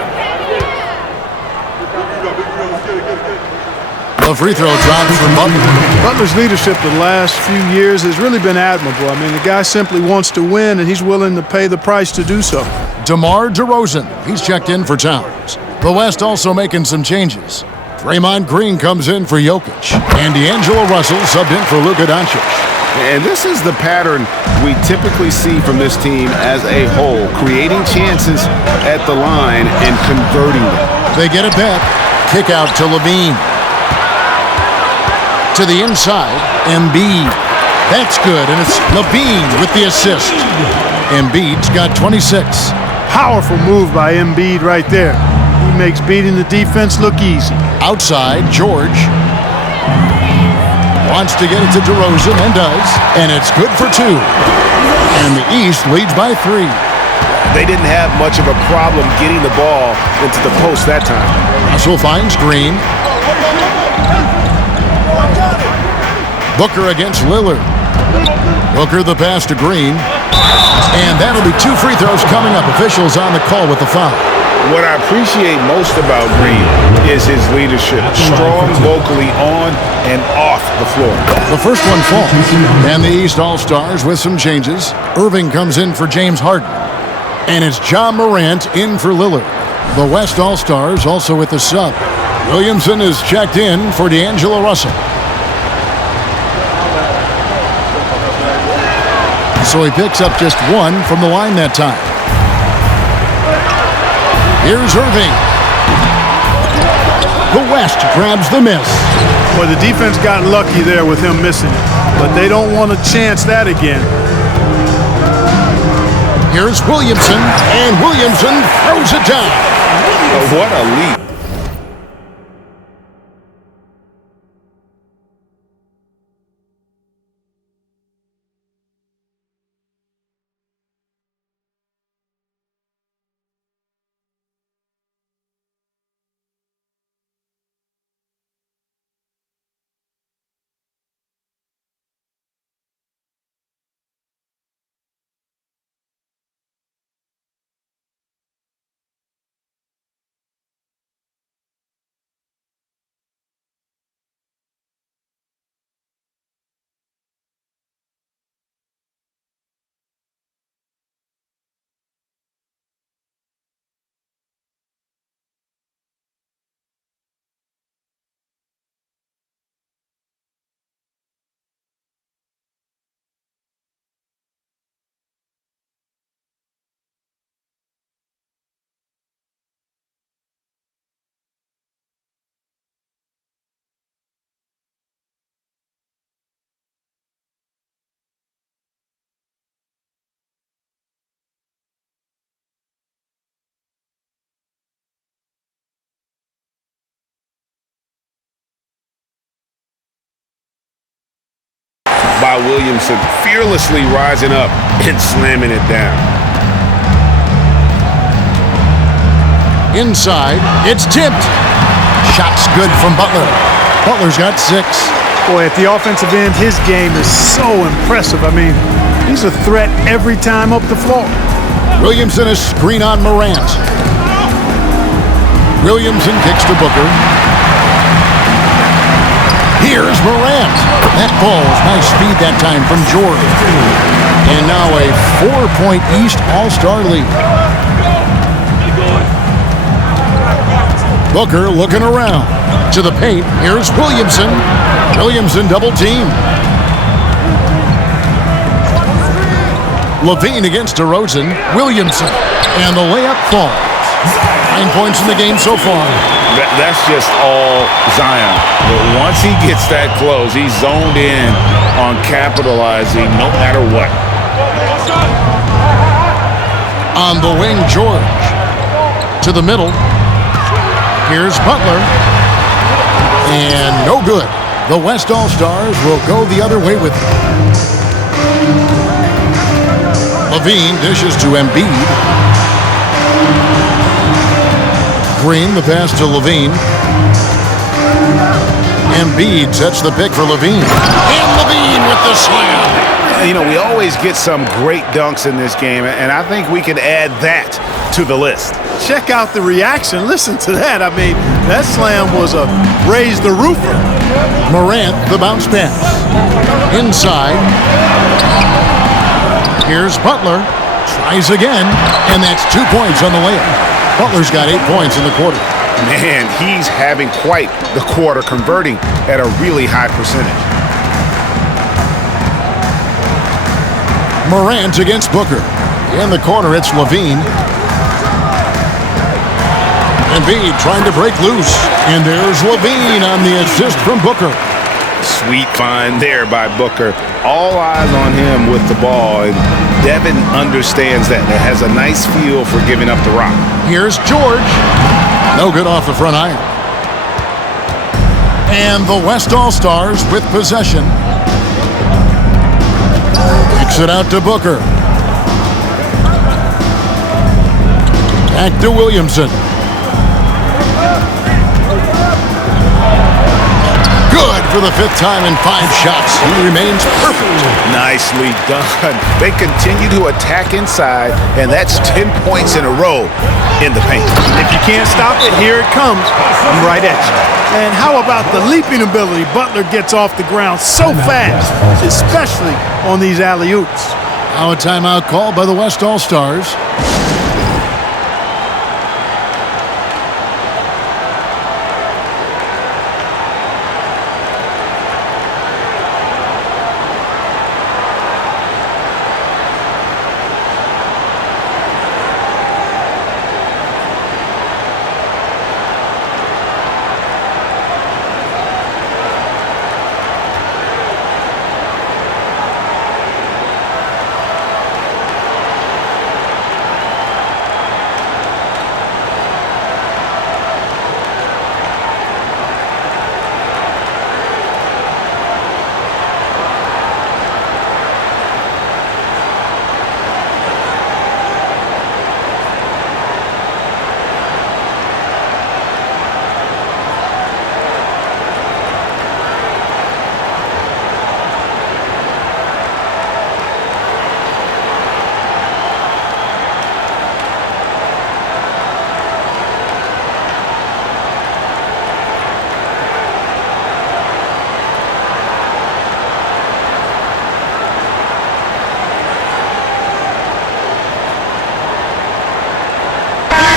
The free throw drops from Butler. Butler's leadership the last few years has really been admirable. I mean, the guy simply wants to win, and he's willing to pay the price to do so. DeMar DeRozan, he's checked in for Towns. The West also making some changes. Draymond Green comes in for Jokic, and D'Angelo Russell subbed in for Luka Doncic. And this is the pattern we typically see from this team as a whole, creating chances at the line and converting them. They get it back. Kick out to Levine. To the inside, Embiid. That's good, and it's Levine with the assist. Embiid's got 26. Powerful move by Embiid right there. He makes beating the defense look easy. Outside, George wants to get it to DeRozan and does, and it's good for 2. And the East leads by 3. They didn't have much of a problem getting the ball into the post that time. Russell finds Green. Booker against Lillard. Booker the pass to Green. And that'll be 2 free throws coming up. Officials on the call with the foul. What I appreciate most about Green is his leadership. Strong vocally on and off the floor. The first one falls. And the East All-Stars with some changes. Irving comes in for James Harden. And it's John Morant in for Lillard. The West All-Stars also with the sub. Williamson is checked in for D'Angelo Russell. So he picks up just 1 from the line that time. Here's Irving. The West grabs the miss. Well, the defense got lucky there with him missing it, but they don't want to chance that again. Here's Williamson, and Williamson throws it down. What a leap. by Williamson, fearlessly rising up and slamming it down. Inside, it's tipped. Shot's good from Butler. Butler's got 6. Boy, at the offensive end, his game is so impressive. I mean, he's a threat every time up the floor. Williamson is screen on Morant. Williamson kicks to Booker. Here's Morant. That ball's nice speed that time from Jordan. And now a 4-point East All-Star lead. Booker looking around. To the paint. Here's Williamson. Williamson double team. Levine against DeRozan. Williamson. And the layup falls. 9 points in the game so far. That's just all Zion. But once he gets that close, he's zoned in on capitalizing no matter what. On the wing, George. To the middle. Here's Butler. And no good. The West All-Stars will go the other way with it. Levine dishes to Embiid. Green, the pass to Levine. Embiid sets the pick for Levine. And Levine with the slam. You know, we always get some great dunks in this game, and I think we can add that to the list. Check out the reaction. Listen to that. I mean, that slam was a raise the roofer. Morant, the bounce pass. Inside. Here's Butler. Tries again, and that's 2 points on the layup. Butler's got 8 points in the quarter. Man, he's having quite the quarter, converting at a really high percentage. Morant against Booker. In the corner, it's Levine. Embiid trying to break loose. And there's Levine on the assist from Booker. Sweet find there by Booker. All eyes on him with the ball, and Devin understands that and has a nice feel for giving up the rock. Here's George. No good off the front iron. And the West All-Stars with possession. Kicks it out to Booker. Back to Williamson. Good for the 5th time in 5 shots. He remains perfect. Nicely done. They continue to attack inside, and that's 10 points in a row in the paint. If you can't stop it, here it comes. I'm right at you. And how about the leaping ability? Butler gets off the ground so fast, especially on these alley-oops. Now a timeout called by the West All-Stars.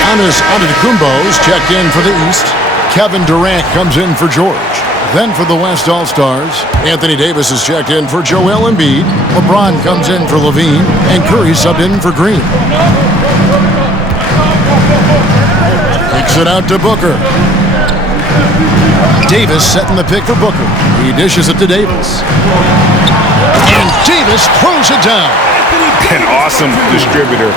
Giannis Antetokounmpo's checked in for the East. Kevin Durant comes in for George. Then for the West All-Stars, Anthony Davis is checked in for Joel Embiid. LeBron comes in for Levine, and Curry subbed in for Green. Kicks it out to Booker. Davis setting the pick for Booker. He dishes it to Davis. And Davis throws it down. An awesome distributor.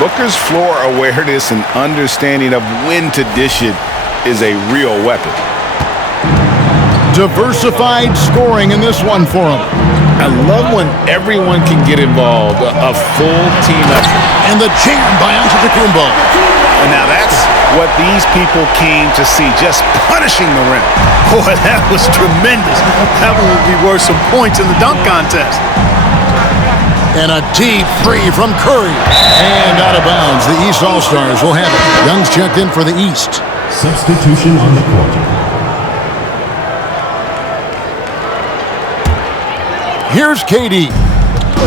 Booker's floor awareness and understanding of when to dish it is a real weapon. Diversified scoring in this one for him. I love when everyone can get involved, a full team effort. And the jam by Antetokounmpo. And now that's what these people came to see, just punishing the rim. Boy, that was tremendous. That one would be worth some points in the dunk contest. And a deep three from Curry. And out of bounds. The East All-Stars will have it. Young's checked in for the East. Substitution on the court. Here's KD.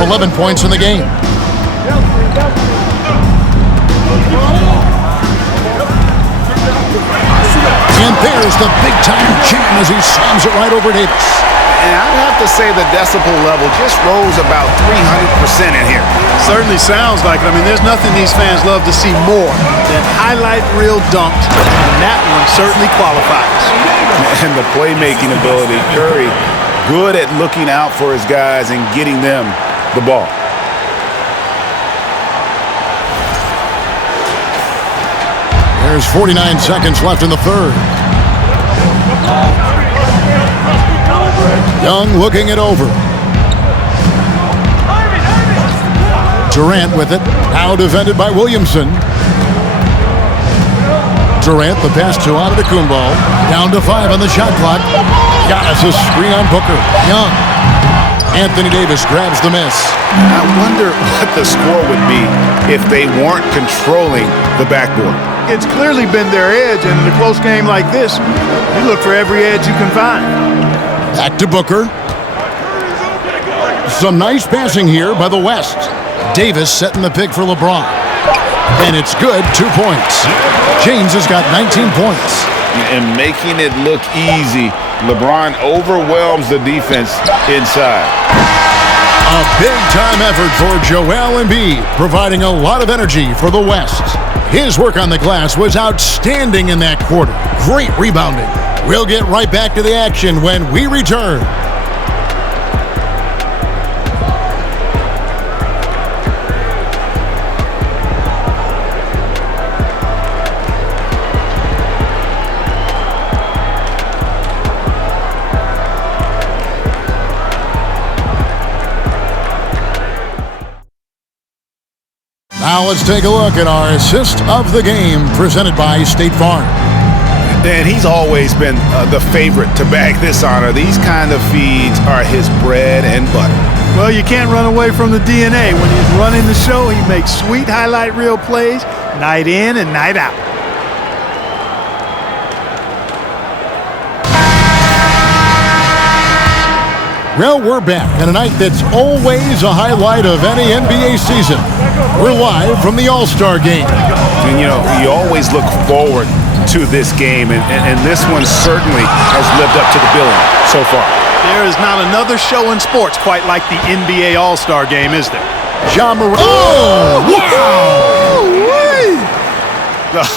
11 points in the game. And there's the big-time jam as he slams it right over Davis. And I'd have to say the decibel level just rose about 300% in here. Certainly sounds like it. I mean, there's nothing these fans love to see more than highlight reel dunked, and that one certainly qualifies. And the playmaking ability, Curry, good at looking out for his guys and getting them the ball. There's 49 seconds left in the third. Young looking it over. Durant with it. Now defended by Williamson. Durant, the pass to Antetokounmpo. Down to 5 on the shot clock. Giannis a screen on Booker. Young. Anthony Davis grabs the miss. I wonder what the score would be if they weren't controlling the backboard. It's clearly been their edge, and in a close game like this, you look for every edge you can find. Back to Booker. Some nice passing here by the West. Davis setting the pick for LeBron. And it's good, 2 points. James has got 19 points. And making it look easy, LeBron overwhelms the defense inside. A big-time effort for Joel Embiid, providing a lot of energy for the West. His work on the glass was outstanding in that quarter. Great rebounding. We'll get right back to the action when we return. Now let's take a look at our assist of the game presented by State Farm. And he's always been the favorite to bag this honor. These kind of feeds are his bread and butter. Well, you can't run away from the DNA. When he's running the show, he makes sweet highlight reel plays night in and night out. Well, we're back on a night that's always a highlight of any NBA season. We're live from the All-Star Game. And, you know, you always look forward to this game, and this one certainly has lived up to the billing so far. There is not another show in sports quite like the NBA All-Star Game, is there? John Morant. Oh, wow!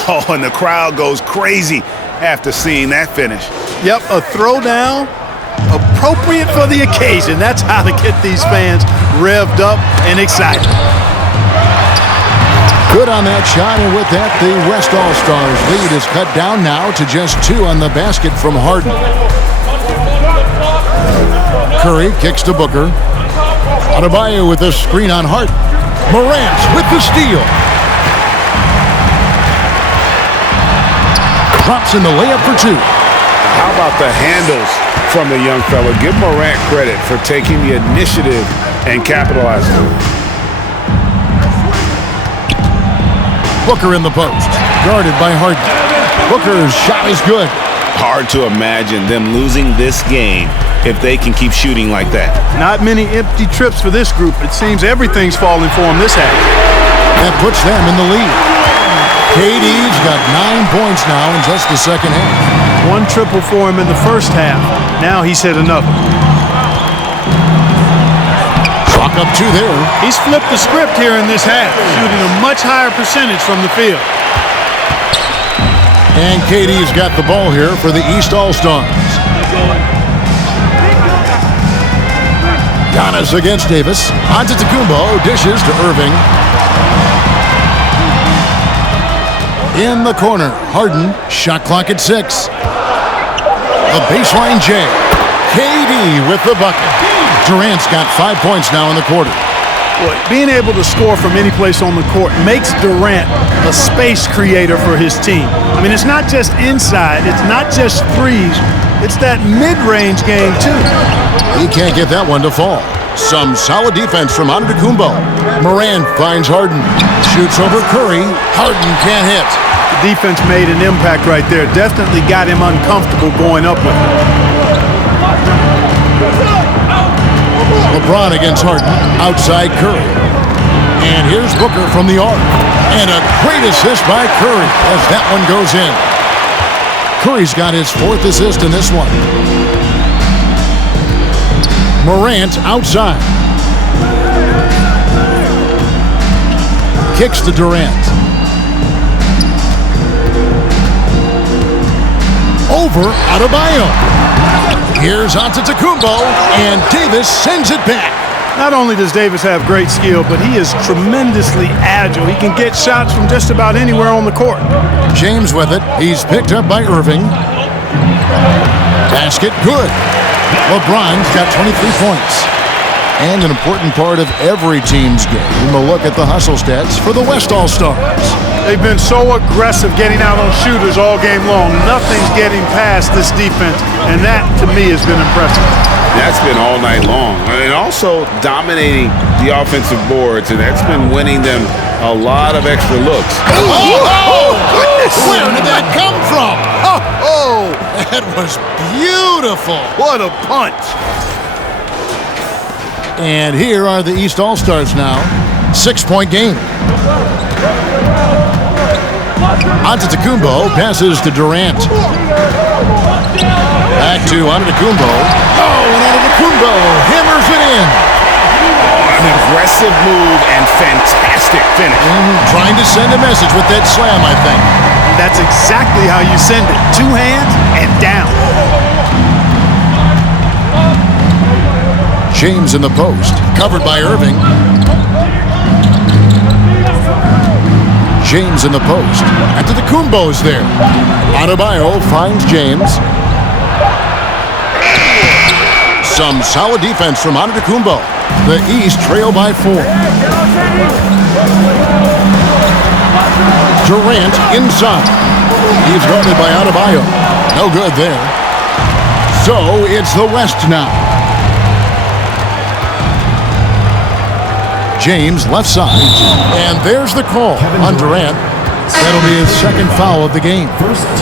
Oh, and the crowd goes crazy after seeing that finish. Yep, a throwdown appropriate for the occasion. That's how to get these fans revved up and excited. Good on that shot, and with that, the West All-Stars lead is cut down now to just 2 on the basket from Harden. Curry kicks to Booker. Adebayo with a screen on Harden. Morant with the steal. Drops in the layup for 2. How about the handles from the young fella? Give Morant credit for taking the initiative and capitalizing. Booker in the post, guarded by Harden. Booker's shot is good. Hard to imagine them losing this game if they can keep shooting like that. Not many empty trips for this group. It seems everything's falling for them this half. That puts them in the lead. KD's got 9 points now in just the second half. 1 triple for him in the first half. Now he's hit another. Clock up 2 there. He's flipped the script here in this half, shooting a much higher percentage from the field. And KD's got the ball here for the East All-Stars. Giannis against Davis. Antetokounmpo dishes to Irving. In the corner, Harden, shot clock at 6. The baseline J. KD with the bucket. Durant's got 5 points now in the quarter. Boy, being able to score from any place on the court makes Durant a space creator for his team. I mean, it's not just inside. It's not just threes. It's that mid-range game, too. He can't get that one to fall. Some solid defense from Antetokounmpo. Morant finds Harden. Shoots over Curry. Harden can't hit. The defense made an impact right there. Definitely got him uncomfortable going up with it. LeBron against Harden. Outside Curry. And here's Booker from the arc. And a great assist by Curry as that one goes in. Curry's got his 4th assist in this one. Morant outside. Kicks to Durant. Over Adebayo. Here's Antetokounmpo, and Davis sends it back. Not only does Davis have great skill, but he is tremendously agile. He can get shots from just about anywhere on the court. James with it. He's picked up by Irving. Basket good. LeBron's got 23 points. And an important part of every team's game, a look at the hustle stats for the West All-Stars. They've been so aggressive getting out on shooters all game long. Nothing's getting past this defense, and that, to me, has been impressive. That's been all night long. And also dominating the offensive boards, and that's been winning them a lot of extra looks. Oh, goodness! Where did that come from? Oh, that was beautiful. What a punch. And here are the East All-Stars now. 6-point game. Antetokounmpo passes to Durant. Back to Antetokounmpo. Oh, and Antetokounmpo hammers it in. An aggressive move and fantastic finish. Trying to send a message with that slam, I think. That's exactly how you send it. 2 hands and down. James in the post, covered by Irving. James in the post. Antetokounmpo's there. Adebayo finds James. Some solid defense from Antetokounmpo. The East trail by 4. Durant inside. He's guarded by Adebayo. No good there. So it's the West now. James left side, and there's the call on Durant. That'll be his 2nd foul of the game.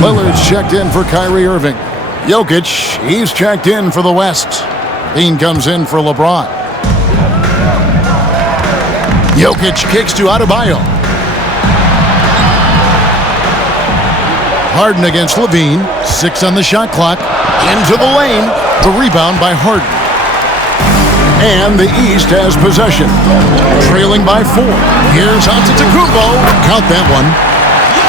Lillard's checked in for Kyrie Irving. Jokic, he's checked in for the West. Dean comes in for LeBron. Jokic kicks to Adebayo. Harden against Levine. 6 on the shot clock. Into the lane. The rebound by Harden. And the East has possession. Trailing by 4. Here's Antetokounmpo. Count that one.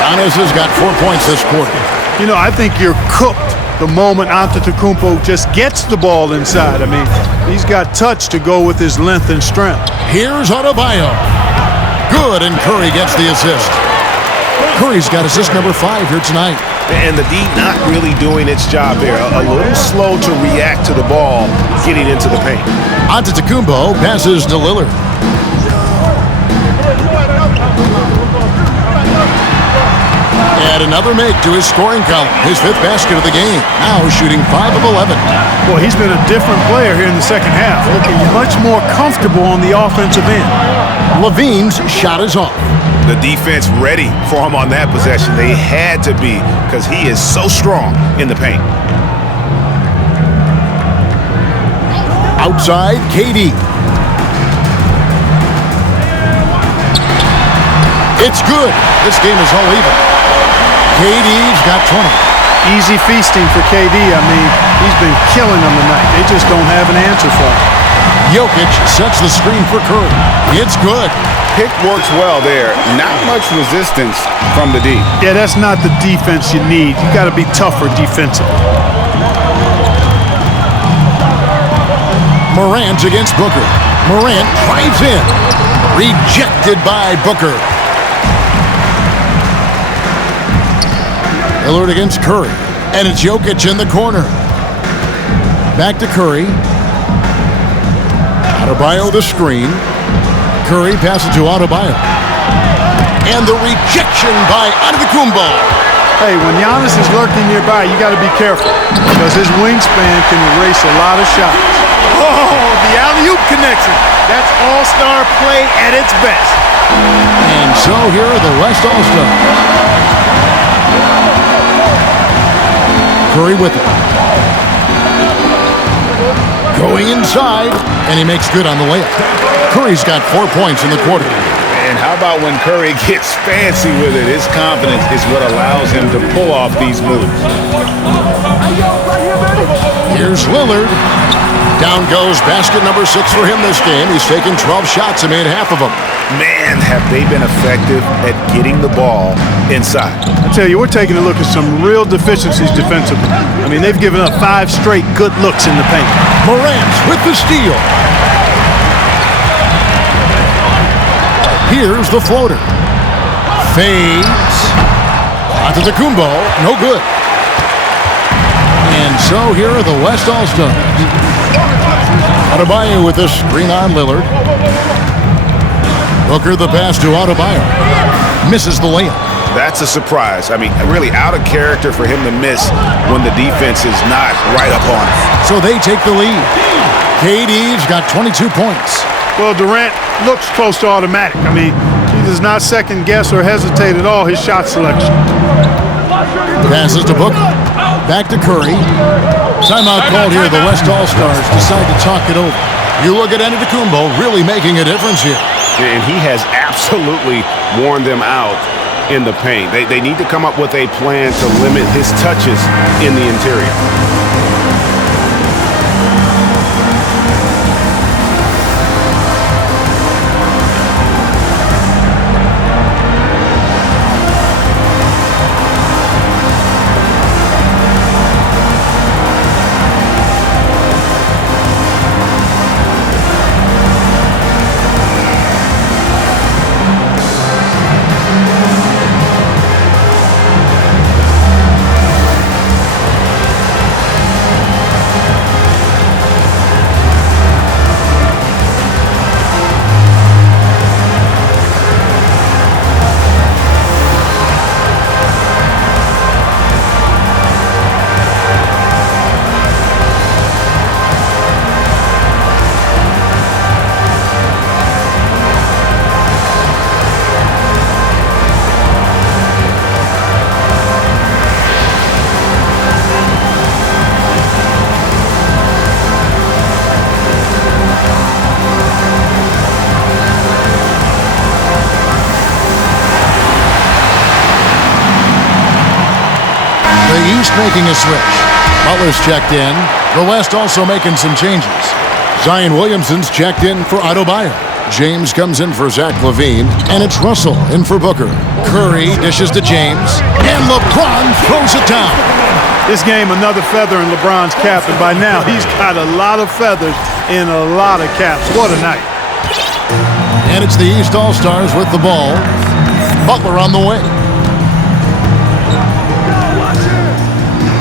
Giannis has got 4 points this quarter. You know, I think you're cooked the moment Antetokounmpo just gets the ball inside. I mean, he's got touch to go with his length and strength. Here's Adebayo. Good, and Curry gets the assist. Curry's got assist number 5 here tonight. And the D not really doing its job there. A little slow to react to the ball getting into the paint. Antetokounmpo passes to Lillard. Add another make to his scoring column. His 5th basket of the game. Now shooting 5 of 11. Well, he's been a different player here in the second half. Looking much more comfortable on the offensive end. Levine's shot is off. The defense ready for him on that possession. They had to be because he is so strong in the paint. Outside, KD. It's good. This game is all even. KD's got 20. Easy feasting for KD. I mean, he's been killing them tonight. They just don't have an answer for him. Jokic sets the screen for Curry. It's good. Pick works well there. Not much resistance from the D. Yeah, that's not the defense you need. You got to be tougher defensively. Morant against Booker. Morant drives in. Rejected by Booker. Lillard against Curry. And it's Jokic in the corner. Back to Curry. Adebayo the screen. Curry passes to Adebayo. And the rejection by Antetokounmpo. Hey, when Giannis is lurking nearby, you got to be careful because his wingspan can erase a lot of shots. Oh, the alley-oop connection. That's all-star play at its best. And so here are the West All-Stars. Curry with it. Going inside, and he makes good on the layup. Curry's got 4 points in the quarter. And how about when Curry gets fancy with it? His confidence is what allows him to pull off these moves. Here's Lillard. Down goes basket number 6 for him this game. He's taken 12 shots and made half of them. Man, have they been effective at getting the ball inside. I tell you, we're taking a look at some real deficiencies defensively. I mean, they've given up 5 straight good looks in the paint. Morant with the steal. Here's the floater. Fades. Antetokounmpo, no good. And so here are the West All-Stars. Adebayo with the screen on Lillard. Booker the pass to Adebayo. Misses the layup. That's a surprise. I mean, really out of character for him to miss when the defense is not right up on him. So they take the lead. KD's got 22 points. Well, Durant looks close to automatic. I mean, he does not second guess or hesitate at all his shot selection. Passes to Booker. Back to Curry. Timeout called here. The West All-Stars decide to talk it over. You look at Antetokounmpo really making a difference here. And he has absolutely worn them out in the paint. They need to come up with a plan to limit his touches in the interior. East making a switch. Butler's checked in. The West also making some changes. Zion Williamson's checked in for Adebayo. James comes in for Zach LaVine. And it's Russell in for Booker. Curry dishes to James. And LeBron throws it down. This game, another feather in LeBron's cap. And by now, he's got a lot of feathers in a lot of caps. What a night. And it's the East All-Stars with the ball. Butler on the way.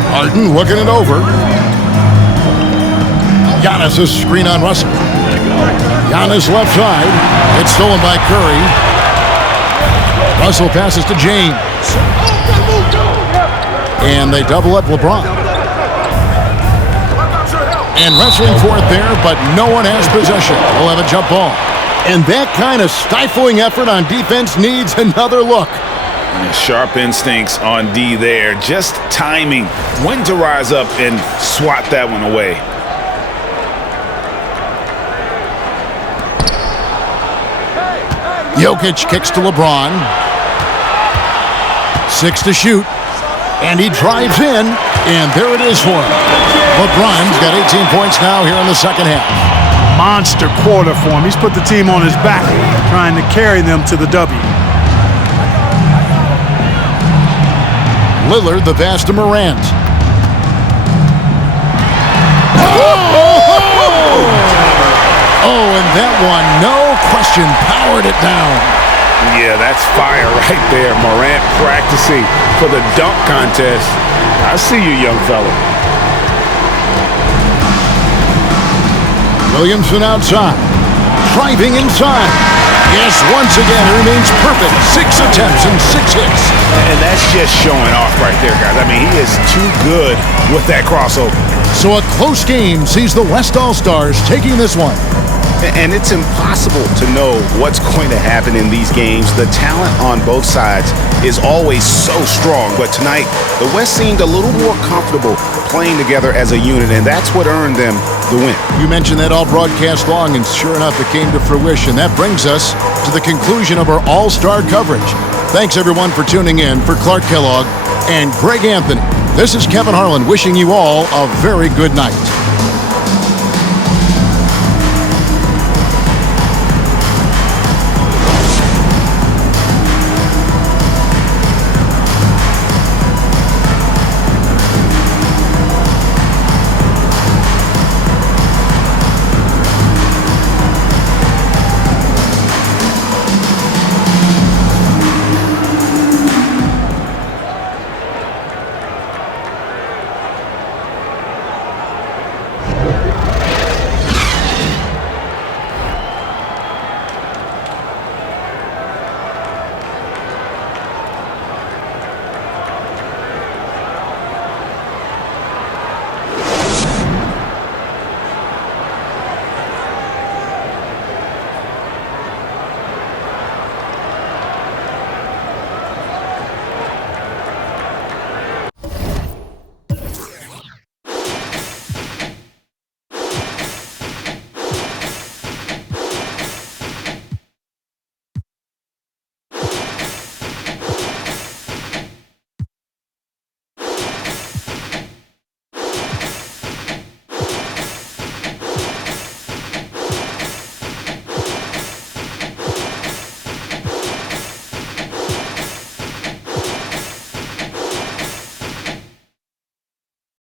Harden looking it over. Giannis' screen on Russell. Giannis left side. It's stolen by Curry. Russell passes to James. And they double up LeBron. And wrestling for it there, but no one has possession. We'll have a jump ball. And that kind of stifling effort on defense needs another look. Sharp instincts on D there. Just timing when to rise up and swat that one away. Jokic kicks to LeBron. 6 to shoot. And he drives in. And there it is for him. LeBron's got 18 points now here in the second half. Monster quarter for him. He's put the team on his back, trying to carry them to the W. Lillard, the pass to Morant. Oh, and that one, no question, powered it down. Yeah, that's fire right there. Morant practicing for the dunk contest. I see you, young fella. Williamson outside. Driving inside. Yes, once again, he remains perfect. 6 attempts and 6 hits. And that's just showing off right there, guys. I mean, he is too good with that crossover. So a close game sees the West All-Stars taking this one. And it's impossible to know what's going to happen in these games. The talent on both sides is always so strong. But tonight, the West seemed a little more comfortable playing together as a unit, and that's what earned them the win. You mentioned that all broadcast long, and sure enough, it came to fruition. That brings us to the conclusion of our All-Star coverage. Thanks, everyone, for tuning in. For Clark Kellogg and Greg Anthony, this is Kevin Harlan wishing you all a very good night.